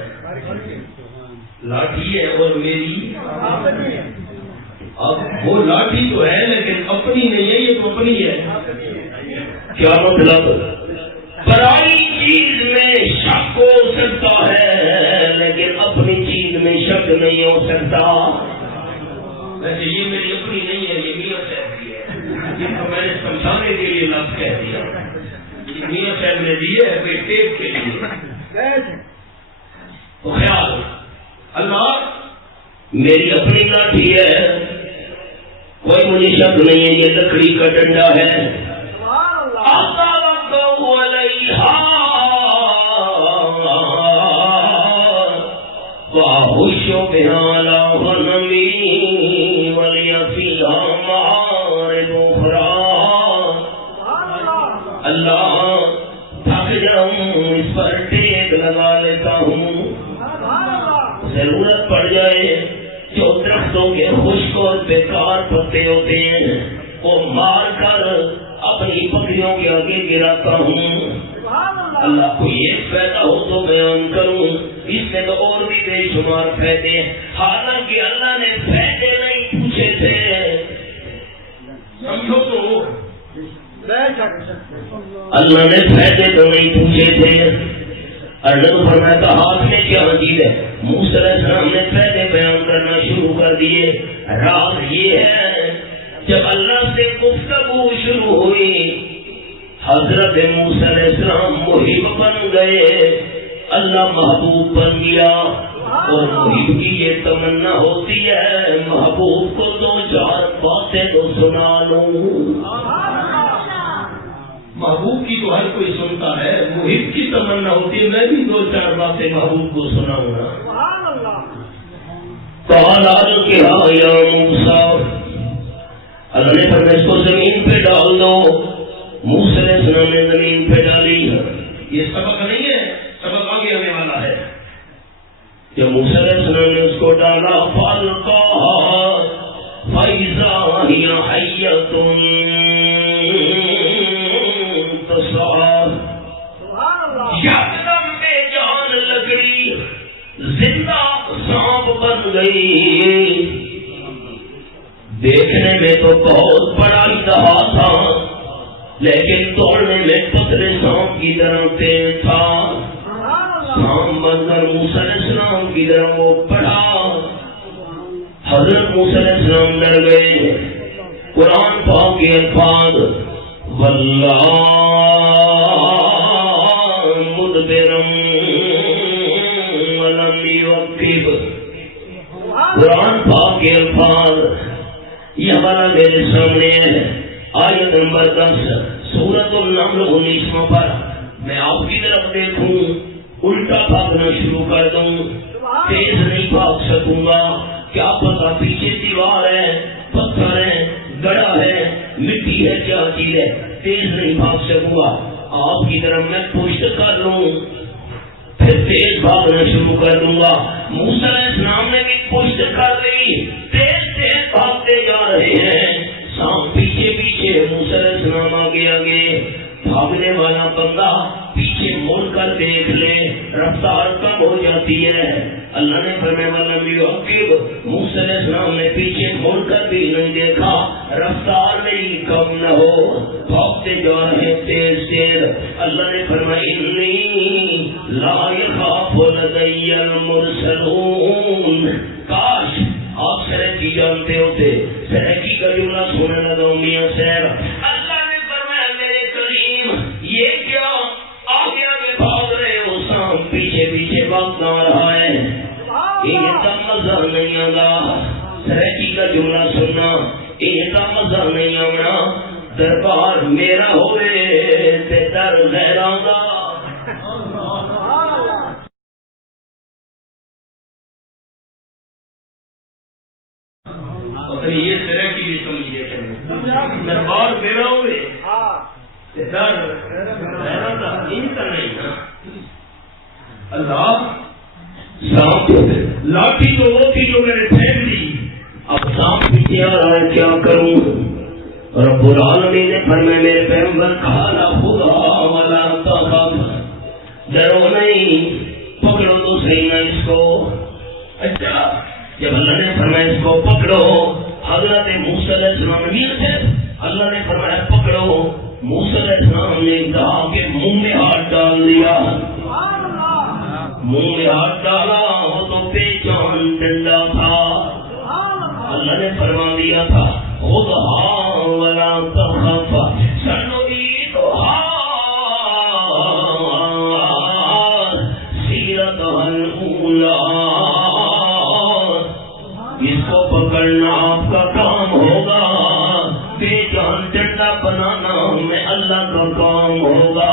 لاٹھی ہے اور میری۔ اب وہ لاٹھی تو ہے لیکن اپنی نہیں ہے، یہ تو اپنی ہے۔ کیا مطلب؟ پرائی چیز میں شک ہو سکتا ہے لیکن اپنی چیز میں شک نہیں ہو سکتا۔ ویسے یہ میری اپنی نہیں ہے، یہ میاں صاحب کی ہے، جن کو میں نے سمجھانے کے لیے لفظ کہہ دیا۔ میاں صاحب نے دیے ہے کوئی ٹیپ کے لیے۔ تو خیال اللہ میری اپنی لاٹھی ہے، کوئی مجھے شک نہیں ہے یہ لکڑی کا ڈنڈا ہے۔ اللہ تھک جاؤں اس پر ٹیک لگا لیتا ہوں، ضرورت پڑ جائے جو درختوں کے خشک اور بیکار پتے ہوتے ہیں وہ مار کر اپنی بکریوں کے آگے گراتا ہوں۔ اللہ کو یہ فائدہ ہو تو بیان کروں، اس میں تو اور بھی بے شمار فائدے، حالانکہ اللہ نے فائدے نہیں پوچھے تھے۔ سمجھو تو اللہ نے فائدے تو نہیں پوچھے تھے۔ اللہ فرمایا تھا ہاتھ میں کیا چیز ہے؟ موسیٰ علیہ السلام نے فائدے بیان کرنا شروع کر دیے۔ راز یہ ہے جب اللہ سے گفتگو شروع ہوئی حضرت موسیٰ علیہ السلام محب بن گئے، اللہ محبوب بن گیا۔ اور محب کی یہ تمنا ہوتی ہے محبوب کو دو چار باتیں تو سنا لوں۔ محبوب کی تو ہر کوئی سنتا ہے، محب کی تمنا ہوتی ہے میں بھی دو چار باتیں محبوب کو سناؤں گا. یا موسیٰ, اللہ نے فرمایا اس کو زمین پہ ڈال دو. موسیٰ علیہ السلام نے زمین پہ ڈالی. یہ سبق نہیں ہے, سبق آگے آنے والا ہے. جب موسیٰ علیہ السلام نے اس کو ڈالا فَأَلْقَاهَا فَإِذَا هِيَ حَيَّةٌ تَسْعَىٰ, یکدم بے جان لکڑی زندہ سانپ بن گئی. دیکھنے میں تو بہت بڑا انتہا تھا لیکن توڑنے میں پتلے سانپ کی طرح تیز تھا. سانپ بن کر موسیٰ علیہ السلام کی طرف وہ بڑھا. حضرت موسیٰ علیہ السلام ڈر گئے. قرآن پاک کے الفاظ واللہ مدبرم ولم یعقب, قرآن پاک کے الفاظ یہ ہمارا میرے سامنے ہے. آیت نمبر 10 سورۃ النمل 19 پر. میں آپ کی طرف دیکھوں الٹا بھاگنا شروع کر دوں, تیز نہیں بھاگ سکوں گا. کیا پتا پیچھے دیوار ہے, پتھر ہے, گڑا ہے, مٹی ہے, کیا چیز ہے, تیز نہیں بھاگ سکوں گا. آپ کی طرف میں پشت کر لوں پھر تیز بھاگنا شروع کر دوں گا. موسیٰ علیہ السلام نے بھی پشت کر لی, تیز تیز بھاگتے جا رہے ہیں. سانپ پیچھے پیچھے, موسیٰ علیہ السلام آگے آگے. بھاگنے والا بندہ پیچھے مڑ کر دیکھ لے رفتار کم ہو جاتی ہے. اللہ نے فرمایا ولم یعقب, موسیٰ علیہ السلام نے پیچھے مڑ کر بھی نہیں دیکھا, رفتار نہیں کم نہ ہو, بھاگتے جا رہے تیز تیز. اللہ نے فرمایا انی لا یخاف لدی المرسلون. کاش آپ سرکی جانتے ہوتے. سرکی کا جملہ سونے لگا میاں صاحب. اللہ نے فرمایا میرے کریم یہ کیا آگے آگے بھاگ رہے ہو, سانپ پیچھے پیچھے بھاگتا رہا ہے. یہ تو مزہ نہیں آگا. سرکی کا جملہ سننا, یہ تو مزہ نہیں آنا. دربار میرا ہوئے تے در غیراں دا. یہ طرح کی بھی سمجھیے دربار میرا ہوئے در غیراں دا, ان کا نہیں نا. اللہ سانپ لاٹھی تو وہ تھی جو میں نے پھینک دی, اب سانپ پیچھے آ رہا ہے, کیا کروں. رب العالمین نے فرمایا میرے پیغمبر کھانا خدا والا تخاف, ڈرو نہیں, پکڑو تو صحیح نہ اس کو. اچھا جب اللہ نے فرمایا اس کو پکڑو, حضرت موسیٰ علیہ السلام نے اللہ نے فرمایا پکڑو. موسیٰ علیہ السلام نے کہا کہ منہ میں ہاتھ ڈال دیا. منہ میں ہاتھ ڈالا, وہ تو بے جان ڈنڈا تھا. اللہ نے فرما دیا تھا خذھا ولا تخف سنعيدها سیرتها الاولى. اس کو پکڑنا آپ کا کام ہوگا, بے جان ڈنڈا بنانا میں اللہ کا کام ہوگا.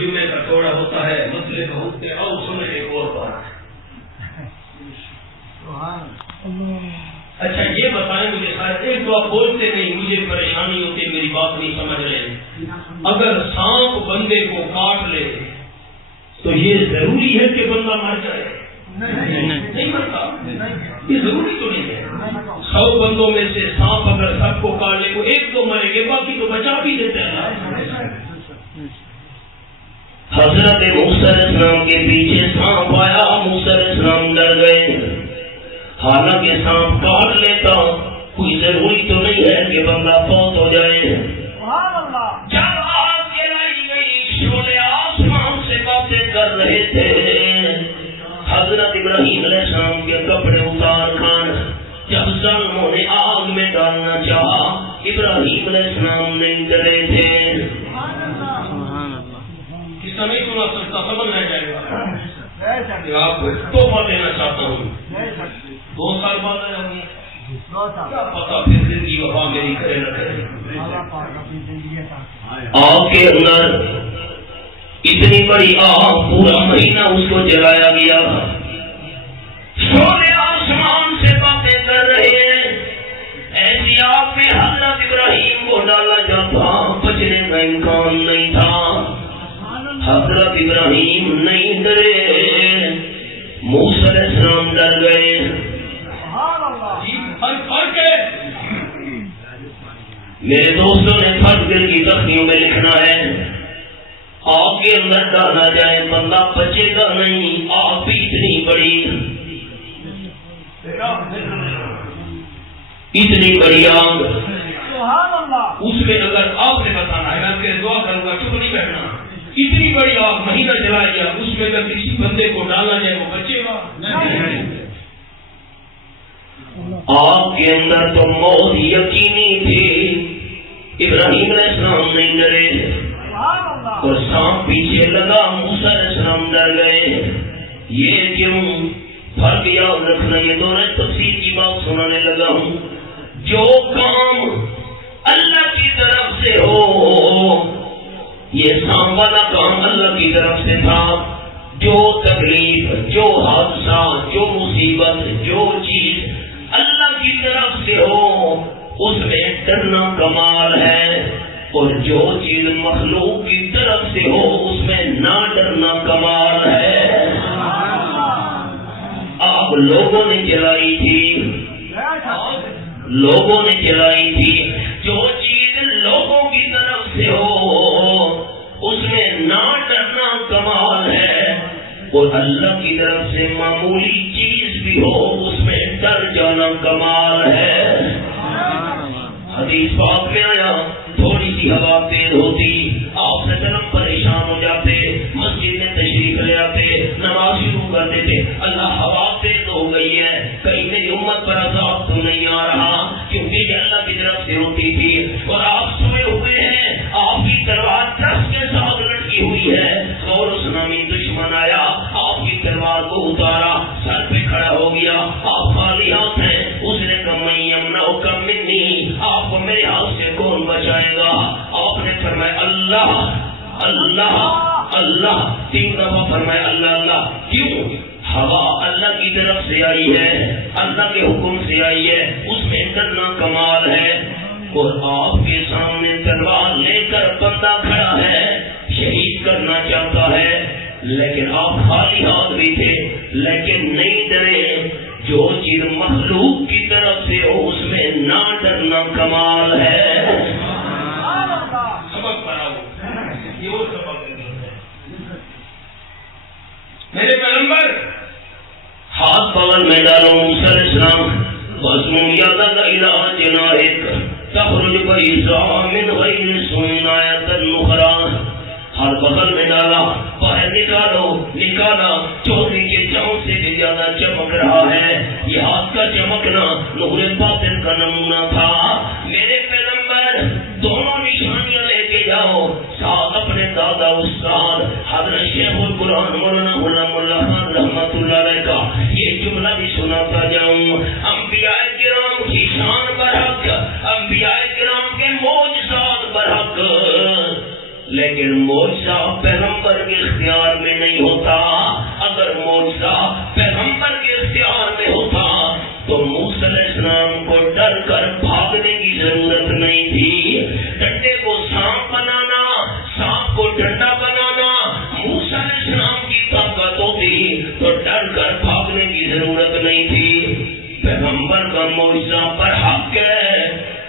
جمعے کا توڑا ہوتا ہے, مسئلے کا ہوتے ہیں, اور سنیں ایک اور بات. اچھا یہ بتائیں مجھے, خیر ایک تو آپ بولتے نہیں, مجھے پریشانی ہوتی ہے, میری بات نہیں سمجھ رہے. اگر سانپ بندے کو کاٹ لے تو یہ ضروری ہے کہ بندہ مر جائے؟ نہیں مرتا, یہ ضروری تو نہیں ہے. 100 بندوں میں سے سانپ اگر سب کو کاٹ لے, وہ ایک تو مرے گے, باقی تو بچا بھی دیتے ہیں. حضرت موسیٰ علیہ السلام کے پیچھے سانپ آیا, موسیٰ علیہ السلام ڈر گئے. حالانکہ سانپ کاٹ لیتا کوئی ضروری تو نہیں ہے کہ بندہ فوت ہو جائے. جب آگ جلائی گئی, شعلے آسمان سے باتیں کر رہے تھے. حضرت ابراہیم علیہ السلام کے کپڑے اتار کر جب ظالموں نے آگ میں ڈالنا چاہا, ابراہیم علیہ السلام نہیں ڈرے تھے. نہیں سنا سکتا, سمجھ نہیں جائے گا. آپ کو تحفہ دینا چاہتا ہوں, 2 سال بعد آئے ہوں گے, کیا پتا پھر زندگی وفا میری کرے نہ کرے. آگ کے اندر اتنی بڑی آگ، پورا مہینہ اس کو جلایا گیا، شعلے آسمان سے باتیں کر رہے ہیں، ایسی آگ میں حضرت ابراہیم کو ڈالا جاتا بچنے کا امکان نہیں تھا۔ حضرت ابراہیم نہیں ڈرے، موسیٰ علیہ السلام ڈر گئے۔ فرق ہے میرے دوستوں نے فرق دل کی تختیوں میں لکھنا ہے، آگ کے اندر ڈالا جائے بندہ بچے گا نہیں، آگ بھی اتنی بڑی، اتنی بڑی آگ، اس میں اگر آپ نے بتانا ہے، میں دعا کروں گا چپ نہیں بیٹھنا، اتنی بڑی آگ مہینہ جلایا گیا، اس میں اگر کسی بندے کو ڈالا جائے وہ بچے گا نہیں۔ آگ کے اندر تو موت یقینی تھی، ابراہیم علیہ السلام نہیں ڈرے، اور سانپ پیچھے لگا، موسیٰ علیہ السلام ڈر گئے۔ یہ کیوں؟ فرق یاد رکھنا، یہ دونوں تفسیر کی بات سنانے لگا ہوں۔ جو کام اللہ کی طرف سے ہو، یہ سانپ والا کام اللہ کی طرف سے تھا، جو تکلیف، جو حادثہ، جو مصیبت، جو چیز اللہ کی طرف سے ہو اس میں ڈرنا کمال ہے، اور جو چیز مخلوق کی طرف سے ہو اس میں نہ ڈرنا کمال ہے۔ آپ لوگوں نے جلائی تھی، لوگوں نے جلائی تھی، جو چیز لوگوں کی طرف سے ہو اس میں نہ ڈرنا کمال ہے، اور اللہ کی طرف سے معمولی چیز بھی ہو اس میں ڈر جانا کمال ہے۔ حدیث پاک میں آیا، تھوڑی سی ہوا تیز ہوتی، آپ سے جنم پریشان ہو جاتے، مسجد میں تشریف لے آتے، نماز شروع کر دیتے، اللہ ہوا تیز ہو گئی ہے، کہیں میری امت پر عذاب تو نہیں آ رہا، کیونکہ یہ اللہ کی طرف سے ہوتی تھی، اور آپ سوئے ہوئے ہیں، آپ کی تلوار درس کے ساتھ لٹکی ہوئی ہے، اور اس نامی دشمن آیا، آپ کی تلوار کو اتارا، سر پہ کھڑا ہو گیا، آپ خالی ہاتھ ہیں، اس نے کہا میں یمنعک منی، آپ کو میرے ہاتھ سے کون بچائے گا؟ آپ نے فرمایا اللہ اللہ اللہ، 3 دفعہ فرمایا اللہ اللہ۔ کیوں؟ ہوا اللہ کی طرف سے آئی ہے، اللہ کے حکم سے آئی ہے، اس میں ڈرنا کمال ہے، اور آپ کے سامنے تلوار لے کر بندہ کھڑا ہے، شہید کرنا چاہتا ہے، لیکن آپ خالی ہاتھ بھی تھے، لیکن نہیں ڈرے۔ جو چیز مخلوق کی طرف سے ہو اس میں نہ ڈرنا کمال ہے۔ سبق پڑھاؤ، یہ وہ سبق ہے۔ میرے پیغمبر ہاتھ بغل میں ڈالو، موسیٰ علیہ السلام، وَاسْمُمْ يَدَكَ إِلَىٰ جَنَاحِكَ تَخْرُجْ بَيْضَاءَ مِنْ غَيْرِ سُوءٍ آیَةً أُخْرَىٰ، ہر بغل میں ڈالا، باہر نکالو، نکالا، چوری کے چاؤں سے بھی زیادہ چمک رہا ہے۔ یہ ہاتھ کا چمکنا نور باطن کا نمونہ تھا۔ میرے پیغمبر دونوں نشانیاں لے کے جاؤ، ساتھ اپنے دادا استاد حضرت شیخ القرآن مولانا غلام اللہ خان رحمۃ اللہ علیہ کا یہ جملہ بھی سناتا جاؤں۔ انبیاء کرام کی شان برحق، انبیاء کرام کے معجزات برحق، لیکن معجزہ پیغمبر کے اختیار میں نہیں ہوتا۔ اگر معجزہ پیغمبر کے اختیار میں ہوتا تو موسیٰ علیہ السلام کو ڈر کر بھاگنے کی ضرورت نہیں تھی۔ ڈنڈے کو سانپ بنانا، سانپ کو ڈنڈا بنانا موسیٰ علیہ السلام کی طاقت ہوتی تو ڈر کر بھاگنے کی ضرورت نہیں تھی۔ پیغمبر کا معجزہ برحق ہے،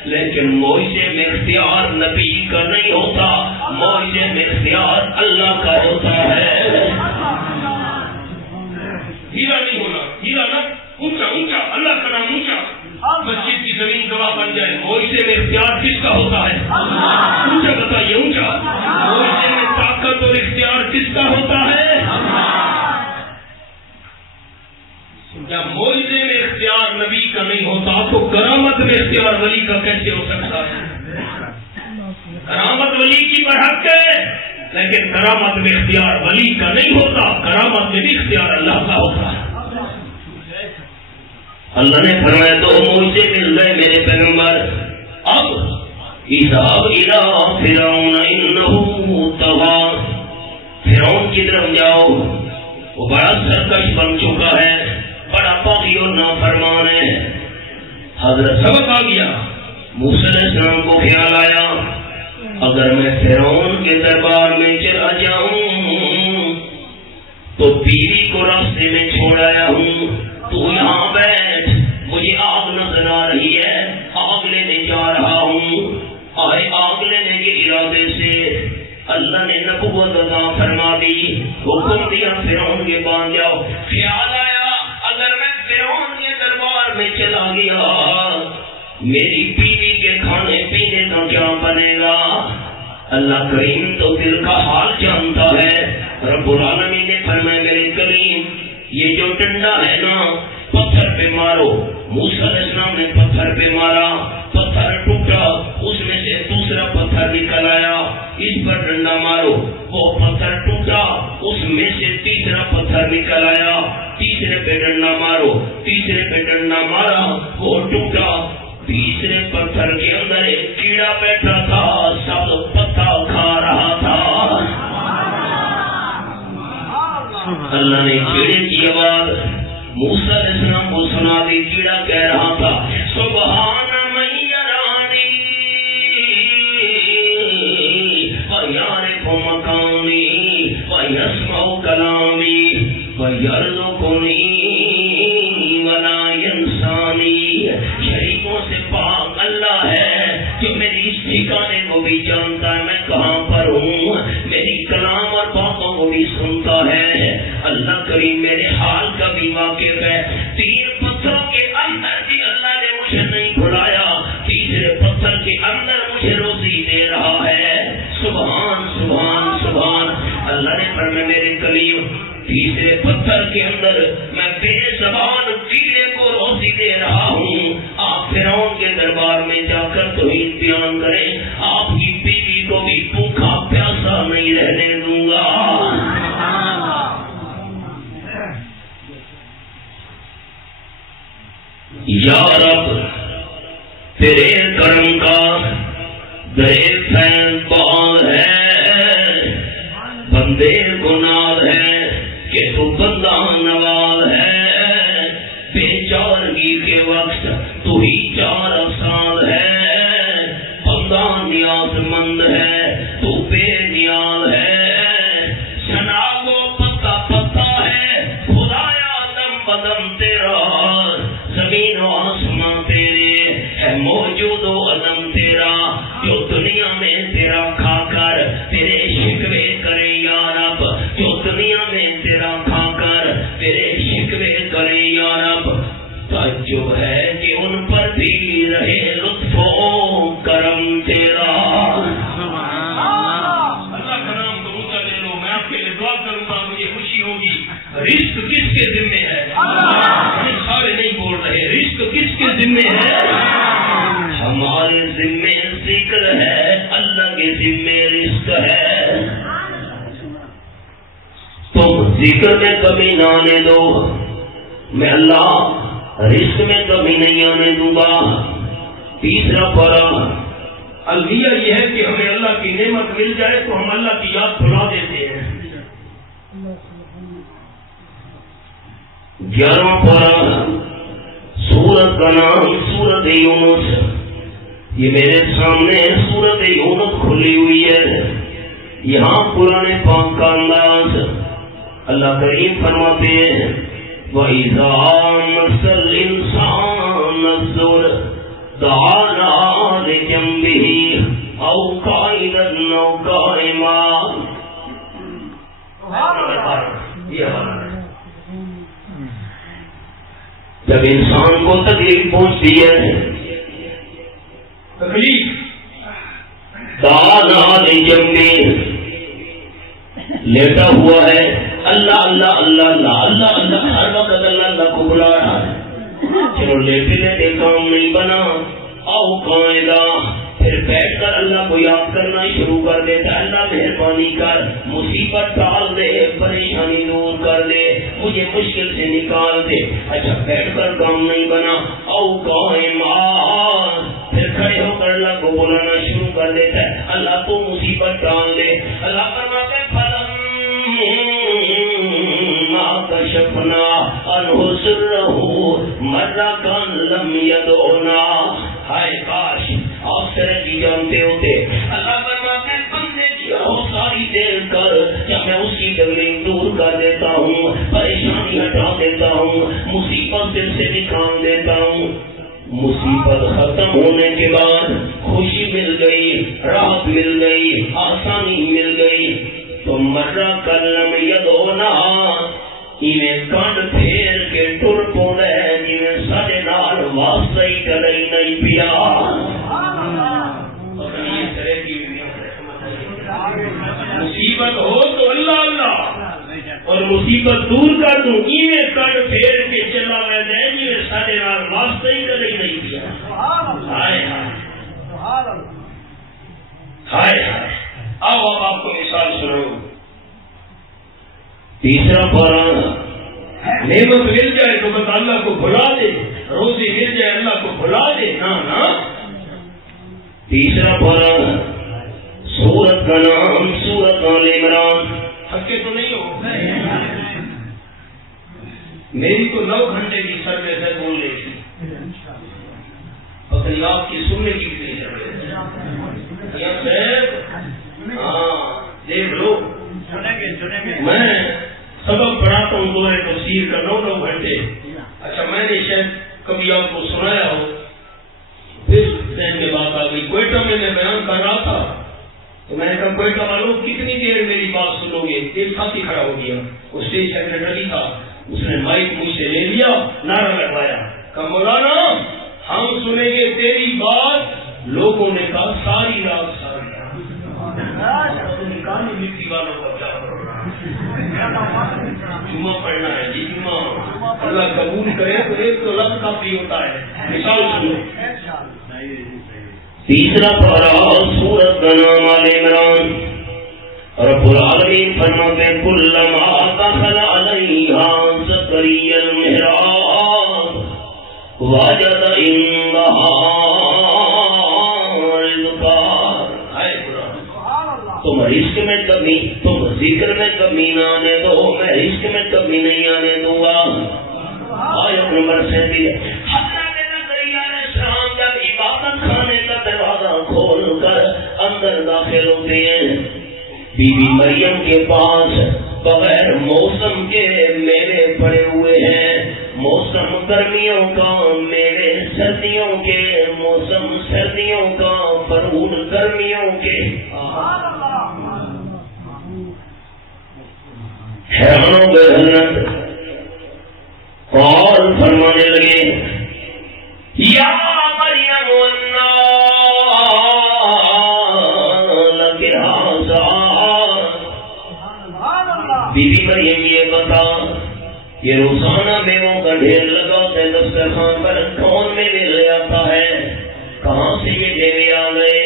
لیکن معجزے میں اختیار نبی کا نہیں ہوتا، معجزے میں اختیار اللہ کا ہوتا ہے۔ ہیرا نہیں ہونا، ہیرا نا اونچا اونچا، اللہ کا نام اونچا، مسجد کی زمین گواہ بن جائے۔ معجزے میں اختیار کس کا ہوتا ہے؟ اونچا بتائیے، اونچا۔ معجزے میں طاقت اور اختیار کس کا ہوتا ہے؟ جب معجزے میں اختیار نبی کا نہیں ہوتا تو کرامت میں اختیار ولی کا کیسے ہو سکتا ہے؟ کرامت ولی کی برحق ہے، لیکن کرامت میں اختیار ولی کا نہیں ہوتا، کرامت میں بھی اختیار اللہ کا ہوتا ہے۔ اللہ نے فرمایا دو معجزے مل گئے میرے پیغمبر، اب اذهب الى فرعون انه طغى، فرعون کی طرف جاؤ، وہ بڑا سرکش بن چکا ہے، بڑا باغی اور نافرمان ہے۔ حضرت سبق آ گیا، موسیٰ علیہ السلام کو خیال آیا اگر میں فرعون کے دربار میں چلا جاؤں تو بیوی کو راستے میں چھوڑ آیا ہوں، تو یہاں بیٹھ، مجھے آگ نظر آ رہی ہے، آگ لینے جا رہا ہوں۔ آئے آگ لینے کے ارادے سے اللہ نے نبوت عطا فرما دی، حکم دیا فرعون کے پاس جاؤ۔ خیال آیا اگر میں فرعون کے دربار میں چلا گیا میری بیوی کے کھانے پینے کا کیا بنے گا؟ اللہ کریم تو دل کا حال جانتا ہے۔ رب العالمین نے فرمایا میرے کریم یہ جو ڈنڈا ہے نا پتھر پہ مارو۔ موسیٰ علیہ السلام نے پتھر پہ مارا، پتھر ٹوٹا، اس میں سے دوسرا پتھر نکل آیا، اس پر ڈنڈا مارو، وہ پتھر ٹوٹا، اس میں سے تیسرا پتھر نکل آیا، تیسرے پہ ڈنڈا مارو، تیسرے پہ ڈنڈا مارا، وہ ٹوٹا، تیسرے پتھر کے اندر ایک کیڑا بیٹھا تھا، سب پتا کھا رہا تھا۔ اللہ نے کیڑے کی آواز موسیٰ علیہ السلام کو سنا دی۔ کیڑا کہہ رہا تھا سبحان من یرانی ویعرف مکانی ویسمع کلامی ویرزقنی ولا ینسانی۔ شریکوں سے پاک اللہ ہے جو میری اس ٹھکانے کو بھی جانتا ہے، میں کہاں پر ہوں، میری کلام اور باتوں کو بھی سنتا ہے۔ اللہ کریم میرے حال کا بھی واقف ہے۔ تین پتھروں کے اندر بھی اللہ نے مجھے نہیں بھلایا، تیسرے پتھر کے اندر مجھے روزی دے رہا ہے۔ سبحان سبحان سبحان۔ اللہ نے فرمایا میرے کریم تیسرے پتھر کے اندر میں بے زبان کیڑے کو روزی دے رہا ہوں۔ آپ فرعون کے دربار میں جا کر توحید بیان کریں، آپ کی بیوی کو بھی بھوکا پیاسا نہیں رہنے دوں گا۔ یا رب تیرے کرم کا درے فیض باغ ہے، بندے کو ناز ہے کہ تو بندہ نواز ہے، بے چارگی کے وقت تو ہی چار افساد ہے، بندہ نیاز مند ہے تو بے نیاز ہے، سنا کو پتا پتا ہے خدایا دم بدم تیرا، زمین و آسمان تیرے ہے موجود و عدم تیرا، جو دنیا میں تیرا کھا کر تیرے شکوے کرے یا رب، جو دنیا میں تیرا کھا کر تیرے شکوے کرے یا رب، تعجب ہے کہ ان پر بھی رہے لطف و کرم تیرا۔ اللہ کا نام تو اونچا لے لو، میں آپ کے لیے دعا کروں گا، مجھے خوشی ہوگی۔ رزق کس کے ذمے ہے؟ سارے نہیں بول رہے، رزق کس کے ذمے ہے؟ ہمارے ذمے ذکر ہے، اللہ کے ذمے رزق ہے۔ تم ذکر میں کمی نہ آنے دو، میں اللہ رزق میں کمی نہیں آنے دوں گا۔ تیسرا پارا المیہ یہ ہے کہ ہمیں اللہ کی نعمت مل جائے تو ہم اللہ کی یاد بھلا دیتے ہیں۔ 11واں پارا سورت کا نام سورت یونس، یہ میرے سامنے سورت یونس کھلی ہوئی ہے، یہاں قرآن پاک کا انداز اللہ کریم فرماتے ہیں وَإِذَا مَسَّ الْإِنسَانَ الضُّرُّ دَعَانَا لِجَنبِهِ أَوْ قَاعِدًا أَوْ قَائِمًا۔ جب انسان کو تکلیف پہنچتی ہے، تکلیف دعانا لجنبه، لیٹا ہوا ہے، اللہ اللہ اللہ اللہ اللہ اللہ ہر وقت اللہ اللہ کو بلا رہا ہے، چلو لیٹے لیٹے کام نہیں بنا، آؤ قاعدہ، پھر بیٹھ کر اللہ کو یاد کرنا شروع کر دیتا ہے، اللہ مہربانی کر، مصیبت ٹال دے، پریشانی دور کر دے، مجھے مشکل سے نکال دے۔ اچھا بیٹھ کر کام نہیں بنا، آؤ قائم پھر کھڑے ہو کر اللہ کو بلانا شروع کر دیتا ہے. اللہ تو مصیبت ٹال دے. اللہ فرماتا ہے فلما کشفنا عنہ سرہ مر کان لم یدعنا. ہائے کاش آپ سرنجی جانتے ہوتے. اللہ فرماتا ہے بندے کی ساری دیر کر جب میں اس کی تکلیف دور کر دیتا ہوں, پریشانی ہٹا دیتا ہوں, مصیبت دل سے نکال دیتا ہوں. مصیبت ختم ہونے کے بعد خوشی مل گئی, راحت مل گئی, آسانی مل گئی تو مرہ کلم یدونا ایویں کنڈ پھیر کے ٹر پوندے جویں ساڈے نال واسطہ ہی کدی نہیں پیا. مصیبت ہو تو اللہ اللہ اور مصیبت دور کر دوں ایویں کنڈ پھیر کے چلا ویندا ہے جویں ساڈے نال واسطہ ہی کدی نہیں پیا. ہائے ہائے ہائے ہائے. آؤ اب آپ کو مثال سنو. تیسرا پارا نعمت مل جائے تو بس اللہ کو بھلا دے, روزی مل جائے اللہ کو بھلا دے. نا تیسرا پارا سورت کا نام سورت آل عمران. ہکے تو نہیں ہو, میری تو 9 گھنٹے کی سروس ہے بولنے کی, پتہ آپ کی سننے کی بھی ہاں دیکھ لو. میں سبق پڑھاتا ہوں دورہ تفسیر کا 9 گھنٹے. اچھا میں نے شاید کبھی آپ کو سنایا ہو, پھر ذہن میں بات آ گئی. کوئٹہ میں بیان کر رہا تھا تو میں نے کہا کوئٹہ والوں کتنی دیر میری بات سنو گے. ایک ساتھی کھڑا ہو گیا, وہ اسٹیج سیکرٹری تھا, اس نے مائک مجھ سے لے لیا, نعرہ لگوایا, کہا مولانا ہم سنیں گے تیری بات. لوگوں نے کہا ساری رات ساری مٹی والوں کو جمعہ پڑھنا ہے جی, جمعہ اللہ قبول کرے تو ایک تو لفظ کافی ہوتا ہے. مثال سنو. تیسرا پارا سورت کا نام آل عمران. رب العالمین فرماتے ہیں کلما دخل علیہا زکریا المحراب وجد عندہا تم رزق میں کمی, تم ذکر میں کمی نہ آنے دو, میں رزق میں کمی نہیں آنے دوں گا. آیت نمبر 37. حضرت زکریا علیہ السلام جب عبادت خانے کا دروازہ کھول کر اندر داخل ہوتے ہیں, بی بی مریم کے پاس بغیر موسم کے میوے پڑے ہوئے ہیں. موسم گرمیوں کا, میوے سردیوں کے, موسم سردیوں کا, فروٹ گرمیوں کے. حیرانوں کے حضرت قول فرمانے لگے یا مریم انا لک ھذا. بی بی مریم یہ بتا, یہ روزانہ میووں کا ڈھیر لگاتے دسترخوان پر, کون میوے لے آتا ہے, کہاں سے یہ میوے آ گئے؟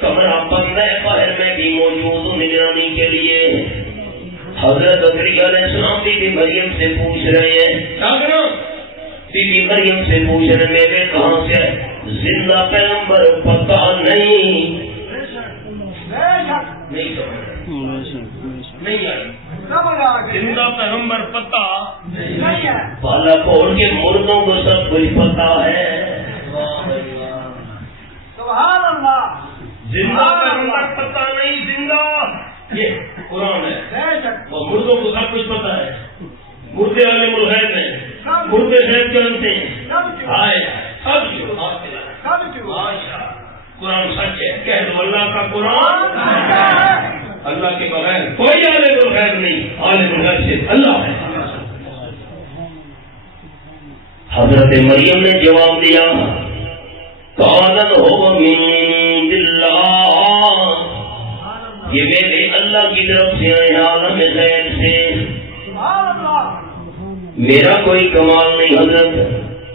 کمرہ بند ہے, باہر میں بھی موجود ہوں نگرانی کے لیے. حضرت زکریا علیہ السلام بی بی مریم سے پوچھ رہے ہیں, بی بی مریم سے پوچھ رہے میوے کہاں سے؟ زندہ پیغمبر پتہ نہیں زندہ پیغمبر پتہ بالا کھول کے مردوں کو سب کچھ پتا ہے. سبحان اللہ. زندہ پیغمبر پتہ نہیں, زندہ یہ قرآن ہے. اور مردوں کو سب کچھ پتا ہے. مردے عالم الغیب ہیں, مردے غیب جانتے ہیں. آئے سب قرآن سچ ہے. کہہ دو اللہ کا قرآن, اللہ کے بغیر کوئی عالم الغیب نہیں, عالم الغیب سے اللہ ہے. حضرت مریم نے جواب دیا قالت هو من عند اللہ, یہ میرے اللہ کی طرف سے آئے عالم غیب سے, میرا کوئی کمال نہیں. حضرت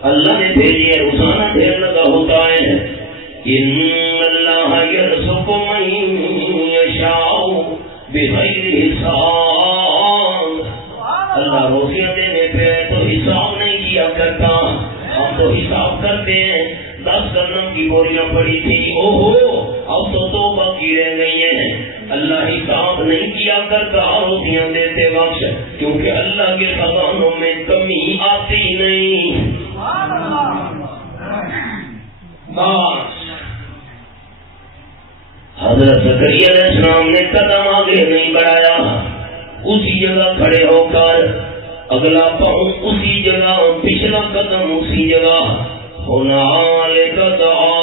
اللہ نے بھیجی ہے, روزانہ ڈھیر لگا ہوتا ہے. ان اللہ یرزق من یشاء بغیر حساب. اللہ روزیاں دینے پہ تو حساب نہیں کیا کرتا. ہم تو حساب کرتے ہیں 10 گندم کی بوریاں پڑی تھی، اوہو اب تو توبہ کی رہ گئی ہیں۔ اللہ حساب نہیں کیا کرتا روٹیاں دیتے وقت، کیونکہ اللہ کے خزانوں میں کمی آتی نہیں۔ بس حضرت زکریا علیہ السلام نے قدم آگے نہیں بڑھایا، اسی جگہ کھڑے ہو کر اگلا پاؤں اسی جگہ، پچھلا قدم اسی جگہ، ہنالک دعا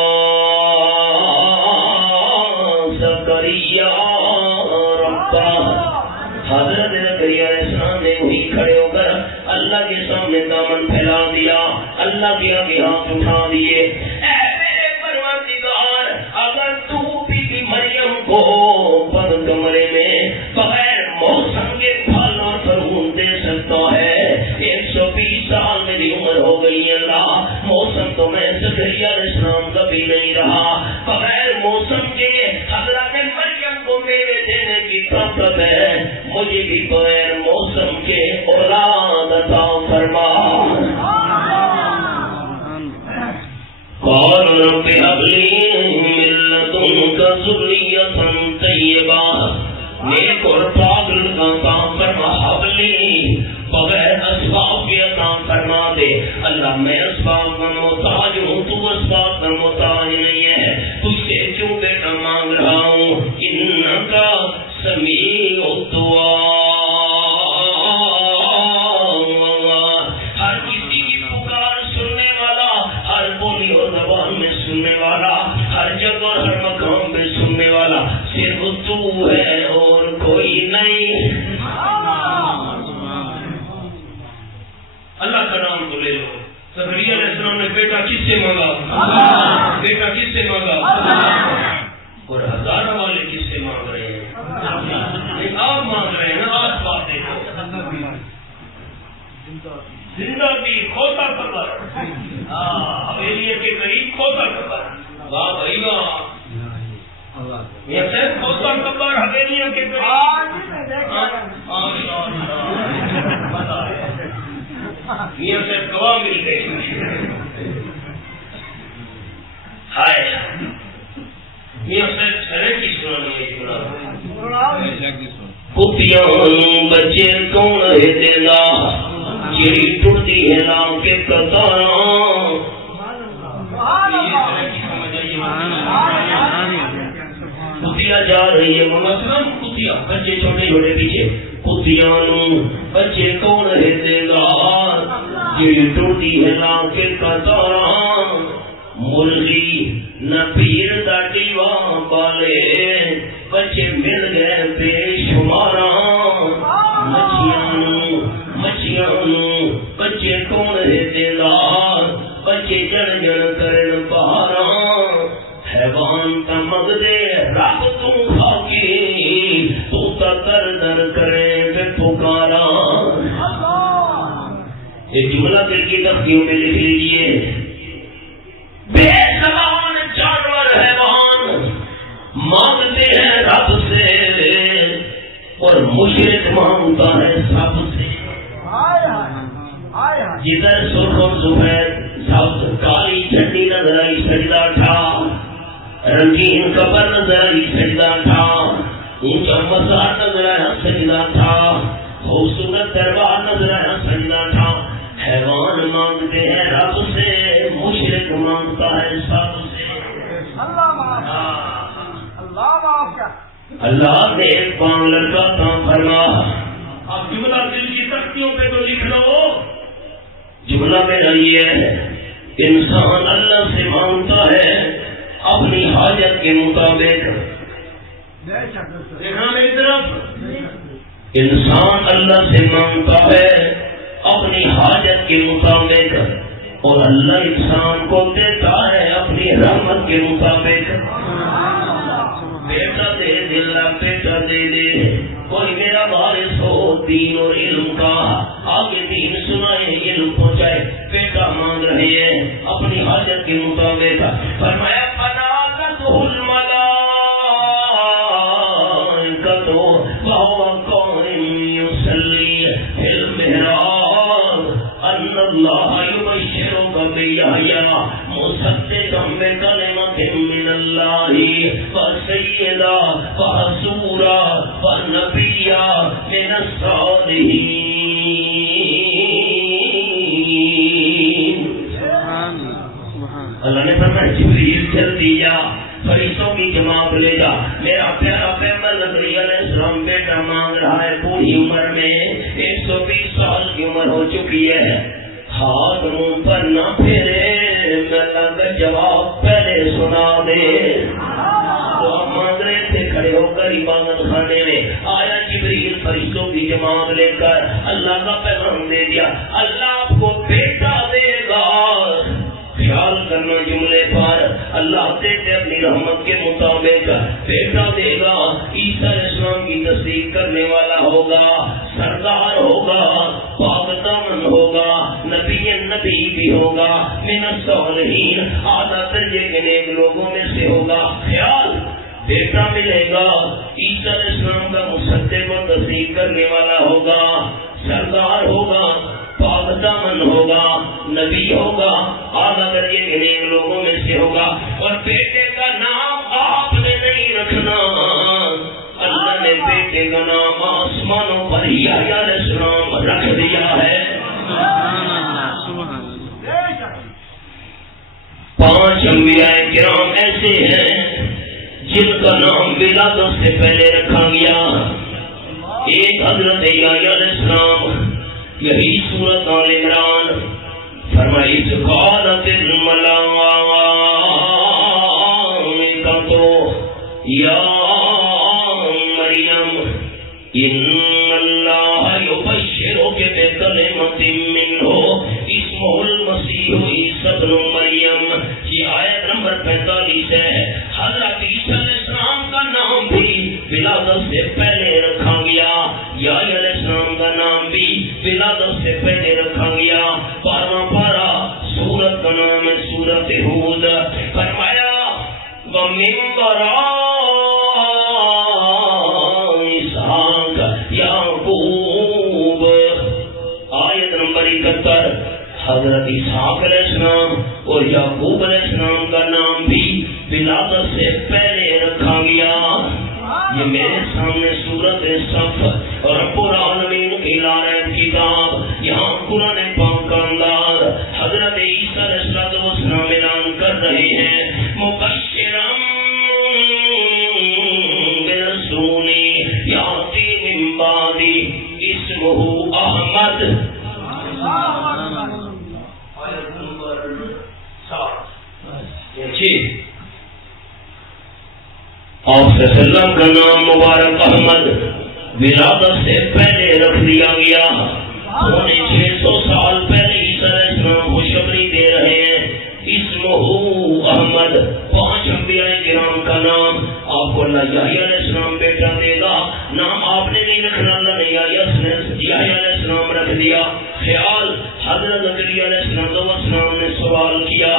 زکریا ربہ۔ حضرت زکریا علیہ السلام نے وہی کھڑے ہو کر اللہ کے سامنے دامن پھیلا دیا، اللہ کے آگے ہاتھ اٹھا دیے۔ اے میرے پروردگار، اگر تو بی مریم کو بند کمرے میں بغیر موسم کے پھل اور پھول دے سکتا ہے، 120 سال میری عمر ہو گئی اللہ، موسم تو میں زکریا علیہ السلام کا بھی نہیں رہا، بغیر موسم کے حضرت مریم کو میرے دینے کی طاقت ہے، مجھے بھی بغیر موسم کے اولاد عطا فرما۔ قال رب هب لي من لدنك ذرية طيبة، نیک اور پاک لڑکا عطا فرما، هب لي بغیر اسباب کے عطا فرما دے۔ اللہ میں اسباب کا محتاج ہوں، تو اسباب کا محتاج نہیں ہے، تجھ سے کیوں بیٹا مانگ رہا ہوں؟ انکا سمیع الدعاء، ہر کسی کی پکار سننے والا، ہر بولی اور زبان میں سننے والا، ہر جگہ اور ہر مقام پہ سننے والا صرف تو ہے اور کوئی نہیں۔ اللہ کا نام تو لے لو۔ زکریا علیہ السلام نے بیٹا کس سے مانگا؟ بیٹا کس سے مانگا؟ اور ہزاروں والے کس سے مانگ رہے ہیں؟ آپ مانگ رہے ہیں نا، آس پاس دیکھو، زندہ بھی کھوتا قبر، حویلی کے قریب کھوتا قبر، واہ بھائی واہ، یہ صرف کھوتا قبر حویلیوں کے قریب، یہ صرف گواہ مل گئی۔ ہائے یہ صرف سرے کی سنانی ہے، کتیاں بچے کون ہے دینا، جیڑی ٹوٹتی ہے نام کے قطاراں۔ کتیاں جا رہی ہے مثلاً، کتیاں بچے چھوٹے چھوٹے پیچھے، کتیاں بچے کون ہے دینا، جیڑی ٹوٹتی ہے نام کے قطاراں۔ مرغی نہ پیر دا ڈیواں بالے، بچے مل گئے بے شماراں۔ مچھیاں بچے کون ہے دیدار، بچے جڑ جڑ کرن بہاراں۔ حیوان تا مغدے رب تو خاکی، تو تا در در کرے بے پکاراں۔ ایک جملہ دل کی تختیوں میں لکھ لیجئے، بے زبان جانور حیوان مانگتے ہیں رب سے، اور مشرک مانگتا ہے سب سے۔ جدھر سرخ اور سفید سبز کالی جھنڈی نظر آئی سجدہ اٹھا، رنگین قبر نظر آئی سجدہ اٹھا، اونچا مزار نظر آیا سجدہ اٹھا، خوبصورت دربار نظر آیا سجدہ اٹھا۔ حیوان مانگتے ہیں رب سے، مشرک مانگتا ہے سب سے۔ اللہ نے ایک پاؤں لڑکا تھا فرما، اب جملہ دل کی تختیوں پہ تو لکھ لو۔ جملہ میرا یہ ہے، انسان اللہ سے مانگتا ہے اپنی حاجت کے مطابق۔ دیکھنا میری طرف، انسان اللہ سے مانگتا ہے اپنی حاجت کے مطابق، اور اللہ انسان کو دیتا ہے اپنی رحمت کے مطابق۔ بیٹا دے دل بیٹا دے دے، کوئی میرا وارث ہو دین اور علم کا، آگے دین سنائے علم پہنچائے۔ بیٹا مانگ رہے ہیں اپنی حاجت کے مطابق، فرمایا فنادته الملائکۃ وهو قائم يصلي في المحراب ان اللہ یبشرک بیحییٰ یحییٰ مصدقا بکلمۃ من اللہ وسیدا وحصورا ونبیا من الصالحین۔ اللہ نے فرمایا جبریل جلدی جا، فرشتوں کی جماعت لے جا، میرا پیارا پیغمبر زکریا علیہ السلام بیٹا مانگ رہا ہے، بوڑھی عمر میں 120 سال کی عمر ہو چکی ہے، ہاتھ منہ پر نہ پھیرے، اللہ کا جواب پہلے سنا دے۔ تو ہم مانگ رہے تھے کھڑے ہو کر عبادت خانے میں، آیا جبریل فرشتوں کی جماعت لے کر اللہ کا پیغام دے دیا، اللہ آپ کو بیٹا دے گا۔ خیال کرنا جملے پر، اللہ دیتے اپنی رحمت کے مطابق بیٹا دے گا، عیسیٰ علیہ السلام کی تصدیق کرنے والا ہوگا، سردار ہوگا، پاک دامن ہوگا، نبی بھی ہوگا، من الصالحین، اعلیٰ درجے کے نیک لوگوں میں سے ہوگا۔ خیال بیٹا ملے گا، عیسیٰ علیہ السلام کا مصدق و تصدیق کرنے والا ہوگا، سردار ہوگا، پاک دامن ہوگا، نبی ہوگا، اعلیٰ درجے کے نیک لوگوں میں سے ہوگا، اور بیٹے کا نام آپ نے نہیں رکھنا، اللہ نے بیٹے کا نام آسمانوں پر یحییٰ علیہ السلام رکھ دیا ہے۔ 5 انبیاء کرام ایسے ہیں جن کا نام ولادت سے پہلے رکھا گیا۔ ایک حضرت یحییٰ علیہ السلام، یہی سورۃ آل عمران، فرمائی قالت الملائکۃ یا مریم ان اللہ یبشرک بکلمۃ منہ اسمہ المسیح عیسی ابن مریم۔ یہ آیت نمبر 45 ہے۔ حضرت عیسیٰ علیہ السلام کا نام بھی ولادت سے پہلے رکھا گیا، یحییٰ علیہ السلام کا نام بھی ولادت سے پہلے رکھا گیا۔ 12واں پارہ سورت کا نام ہے سورت ہود۔ فرمایا وَمِن وَرَاءِ اسحاق یعقوب، آیت نمبر 71۔ حضرت اسحاق علیہ السلام اور یعقوب علیہ السلام کا نام بھی ولادت سے پہلے رکھا گیا۔ یہ میرے سامنے سورت صف اور رب العالمین کی لعنت کتاب، یہاں قرآن پاک کا انداز حضرت عیسیٰ علیہ السلام اعلان کر رہے ہیں، مبشرا برسول یاتی من بعدی اسمہ احمد۔ آپ صلی اللہ علیہ وسلم کا نام مبارک احمد ولادت سے پہلے رکھ دیا گیا۔ 600 سال پہلے عیسیٰ علیہ السلام خوشخبری دے رہے ہیں، اسمہ احمد۔ 5 انبیاء کرام کا نام آپ کو اللہ یحییٰ علیہ السلام بیٹا دے گا، نام آپ نے نہیں رکھنا، اللہ نے یحییٰ علیہ السلام رکھ دیا۔ خیال حضرت زکریا علیہ السلام نے سوال کیا،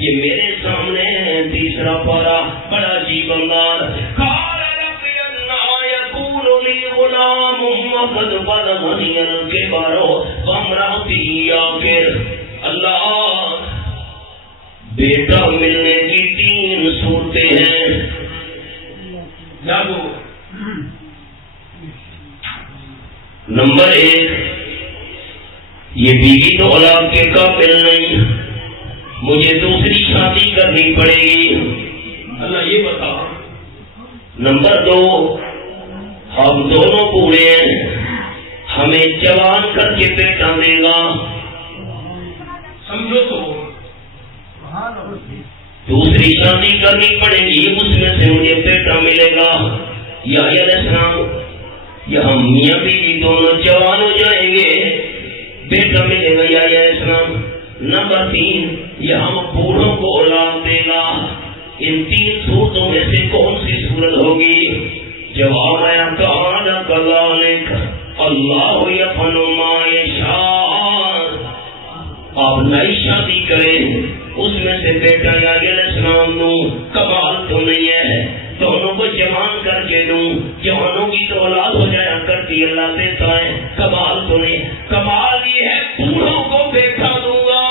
یہ میرے سامنے ہے، تیسرا پارہ، بڑا عجیب انداز۔ قال رب انا یکون لی غلام وقد بلغنی الکبر وامرأتی عاقر۔ اللہ بیٹا ملنے کی 3 صورتیں ہیں۔ نمبر 1، یہ بیوی تو اولاد کے قابل نہیں، مجھے دوسری شادی کرنی پڑے گی، اللہ یہ بتا۔ نمبر 2، ہم دونوں بوڑھے ہیں، ہمیں جوان کر کے بیٹا دے گا، سمجھو تو دوسری شادی کرنی پڑے گی، اس میں سے مجھے بیٹا ملے گا۔ یحییٰ علیہ السلام یہاں میاں بیوی دونوں جوان ہو جائیں گے، بیٹا ملے گا یحییٰ علیہ السلام۔ نمبر 3، یہاں بوڑھوں کو اولاد دے گا۔ ان 3 صورتوں میں سے کون سی صورت ہوگی؟ جواب آیا کان کذالک اللہ یفعل ما یشاء۔ آپ نئی شادی کریں، اس میں سے بیٹا یحییٰ علیہ السلام دوں، کمال تو نہیں ہے، دونوں کو جوان کر کے دوں، جوانوں کی تو اولاد ہو جایا کرتی، اللہ دیتا ہے، کمال تو نہیں، کمال یہ ہے بوڑھوں کو بیٹا دوں گا۔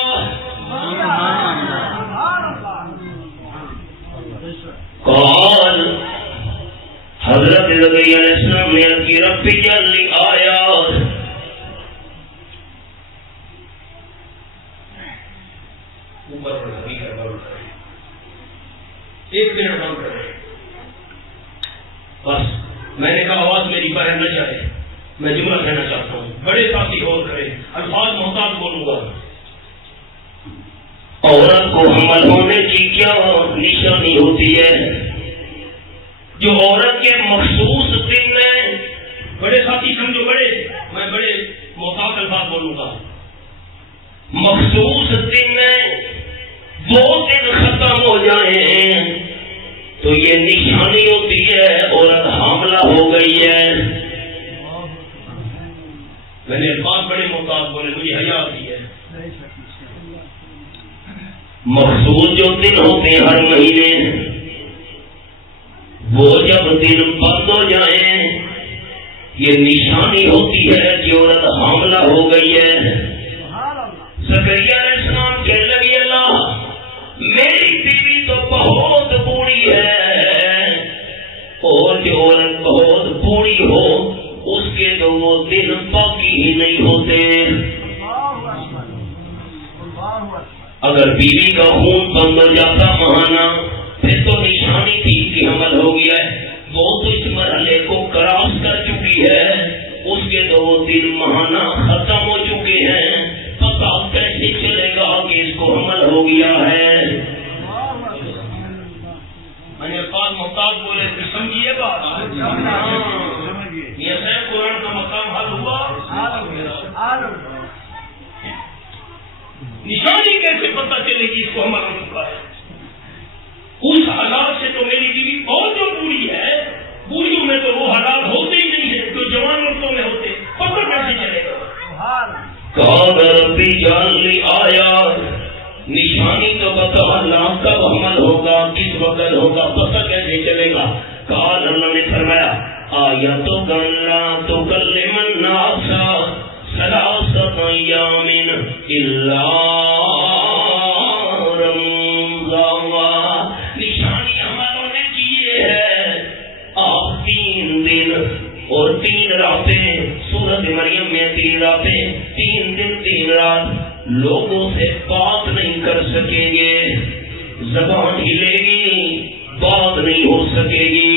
حضرت زکریا علیہ السلام نے عرض کی رب اجعلنی آیا. ایک منٹ بند کریں. بس میں نے کہا آواز میری باہر نہ جائے. میں جملہ کہنا چاہتا ہوں, بڑے ساتھی غور کریں, الفاظ محتاط بولوں گا. عورت کو حمل ہونے کی کیا نشانی ہوتی ہے؟ جو عورت کے مخصوص دن میں, بڑے ساتھی سمجھو, میں بڑے محتاط الفاظ بولوں گا. مخصوص دن میں وہ دن ختم ہو جائیں تو یہ نشانی ہوتی ہے عورت حاملہ ہو گئی ہے. میں نے الفاظ بڑے محتاط بولے, مجھے حیا آتی ہے. مخصوص جو دن ہوتے ہیں ہر مہینے, وہ جب دن بند ہو جائیں یہ نشانی ہوتی ہے کہ عورت حاملہ ہو گئی ہے. زکریا علیہ السلام کہنے لگے اللہ میری بیوی تو بہت بوڑھی ہے, اور جو عورت بہت بوڑھی ہو اس کے تو وہ دن باقی ہی نہیں ہوتے. اگر بیوی کا خون بند ہو جاتا مہانہ پھر تو نشانی تھی کہ حمل ہو گیا ہے. وہ تو اس مرحلے کو کراس کر چکی ہے, اس کے تو وہ دن مہانہ ختم ہو چکے ہیں. پتا کیسے چلے گا کہ اس کو حمل ہو گیا ہے؟ میں نے بات محتاط بولے پھر سمجھیے بات. یہ صحیح قرآن کا مقام حل ہوا. نشانی کیسے پتہ چلے گی اس کو حمل ہو چکا ہے؟ اس حالات سے تو میری بیوی اور جو بوڑھی ہے, بوڑھیوں میں تو وہ حالات ہوتے ہی نہیں ہے جو جوان عورتوں میں ہوتے. پتہ کیسے چلے گا؟ ربی جعلنی آیا, نشانی تو بتا اللہ کب حمل ہوگا, کس وقت ہوگا, پتہ کیسے چلے گا؟ قال اللہ نے فرمایا آیتک اللہ تکلم الناس ثلاثۃ ایام الا رمضان. نشانی حمل ہونے کی یہ ہے آپ 3 دن اور 3 راتیں, سورۃ مریم میں 3 راتیں 3 دن 3 رات لوگوں سے بات نہیں کر سکیں گے. زبان ہلے گی, بات نہیں ہو سکے گی.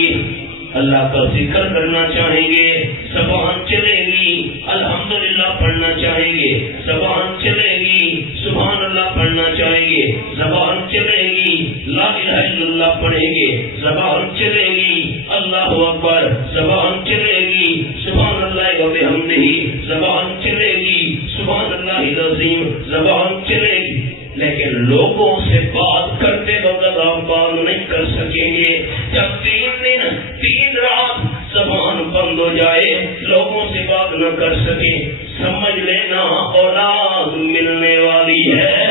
اللہ کا ذکر کرنا چاہیں گے, زبان چلے گی. الحمدللہ پڑھنا چاہیں گے, زبان چلے گی. سبحان اللہ پڑھنا چاہیں گے, زبان چلے گی. لا الہ الا اللہ پڑھیں گے, زبان چلے گی. اللہ اکبر, زبان چلے گی. سبحان اللہ و بحمدہ, زبان چلے گی. سبحان اللہ العظیم, زبان چلے گی. لیکن لوگوں سے بات کرتے وقت آپ بات نہیں کر سکیں گے. جب 3 دن 3 رات زبان بند ہو جائے, لوگوں سے بات نہ کر سکے, سمجھ لینا اولاد ملنے والی ہے.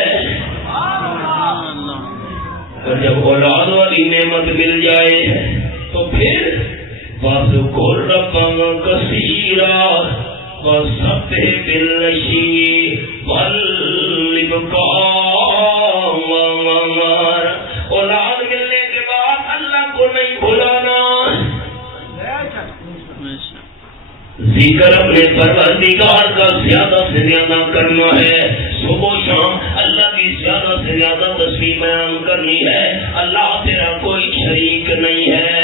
اور جب اولاد والی نعمت مل جائے تو پھر وَاذْكُرْ رَبَّكَ كَثِيرًا وَسَبِّحْ بِالْعَشِيِّ وَالْإِبْكَارِ. اولاد ملنے کے بعد اللہ کو نہیں بھلانا, ذکر اپنے پروردگار کا زیادہ سے زیادہ کرنا ہے. صبح شام اللہ کی زیادہ سے زیادہ تسبیح بیان کرنی ہے. اللہ تیرا کوئی شریک نہیں ہے.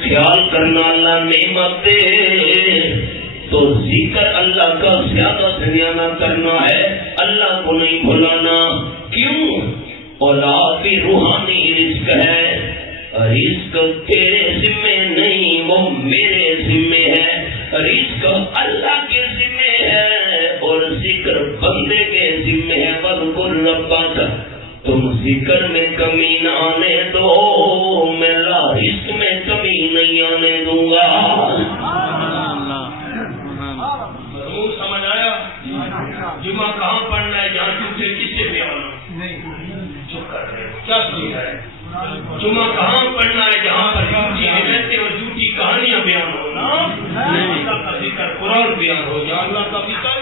خیال کرنا اللہ نعمت دے تو ذکر اللہ کا زیادہ سے زیادہ کرنا ہے, اللہ کو نہیں بھلانا. کیوں؟ اولاد بھی روحانی رزق ہے. رزق تیرے ذمے نہیں, وہ میرے ذمے ہے. رزق اللہ کے ذمے ہے اور ذکر بندے کے ذمے ہے. وَاذْكُرْ رَبَّكَ, تم ذکر میں کمی نہ آنے دو, میں رزق میں کمی نہیں آنے دوں گا. سمجھ آیا؟ جمعہ کہاں پڑھنا ہے جہاں جھوٹے کس سے بیان چپ کر رہے ہو, کیا سمجھ رہے ہیں؟ جمعہ کہاں پڑھنا ہے جہاں پر جھوٹی حیرتیں اور جھوٹی کہانیاں بیان ہونا. اللہ کا ذکر قرآن بیان ہو جائے. اللہ کا ذکر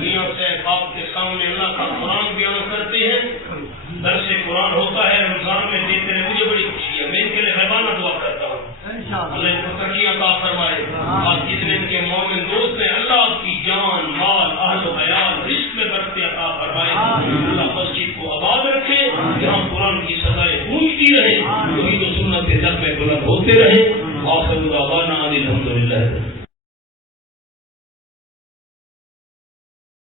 میاں صاحب آپ کے سامنے اللہ کا قرآن بیان کرتے ہیں. درس قرآن ہوتا ہے رمضان میں دیتے ہیں, مجھے بڑی خوشی ہے. میں ان کے لیے مہربانہ دعا کرتا ہوں. اللہ مسجد کو آباد رکھے، جہاں قرآن کی سزائیں گونجتی رہے، توحید و سنت کے نغمے بلند ہوتے رہے۔ آخر دعوانا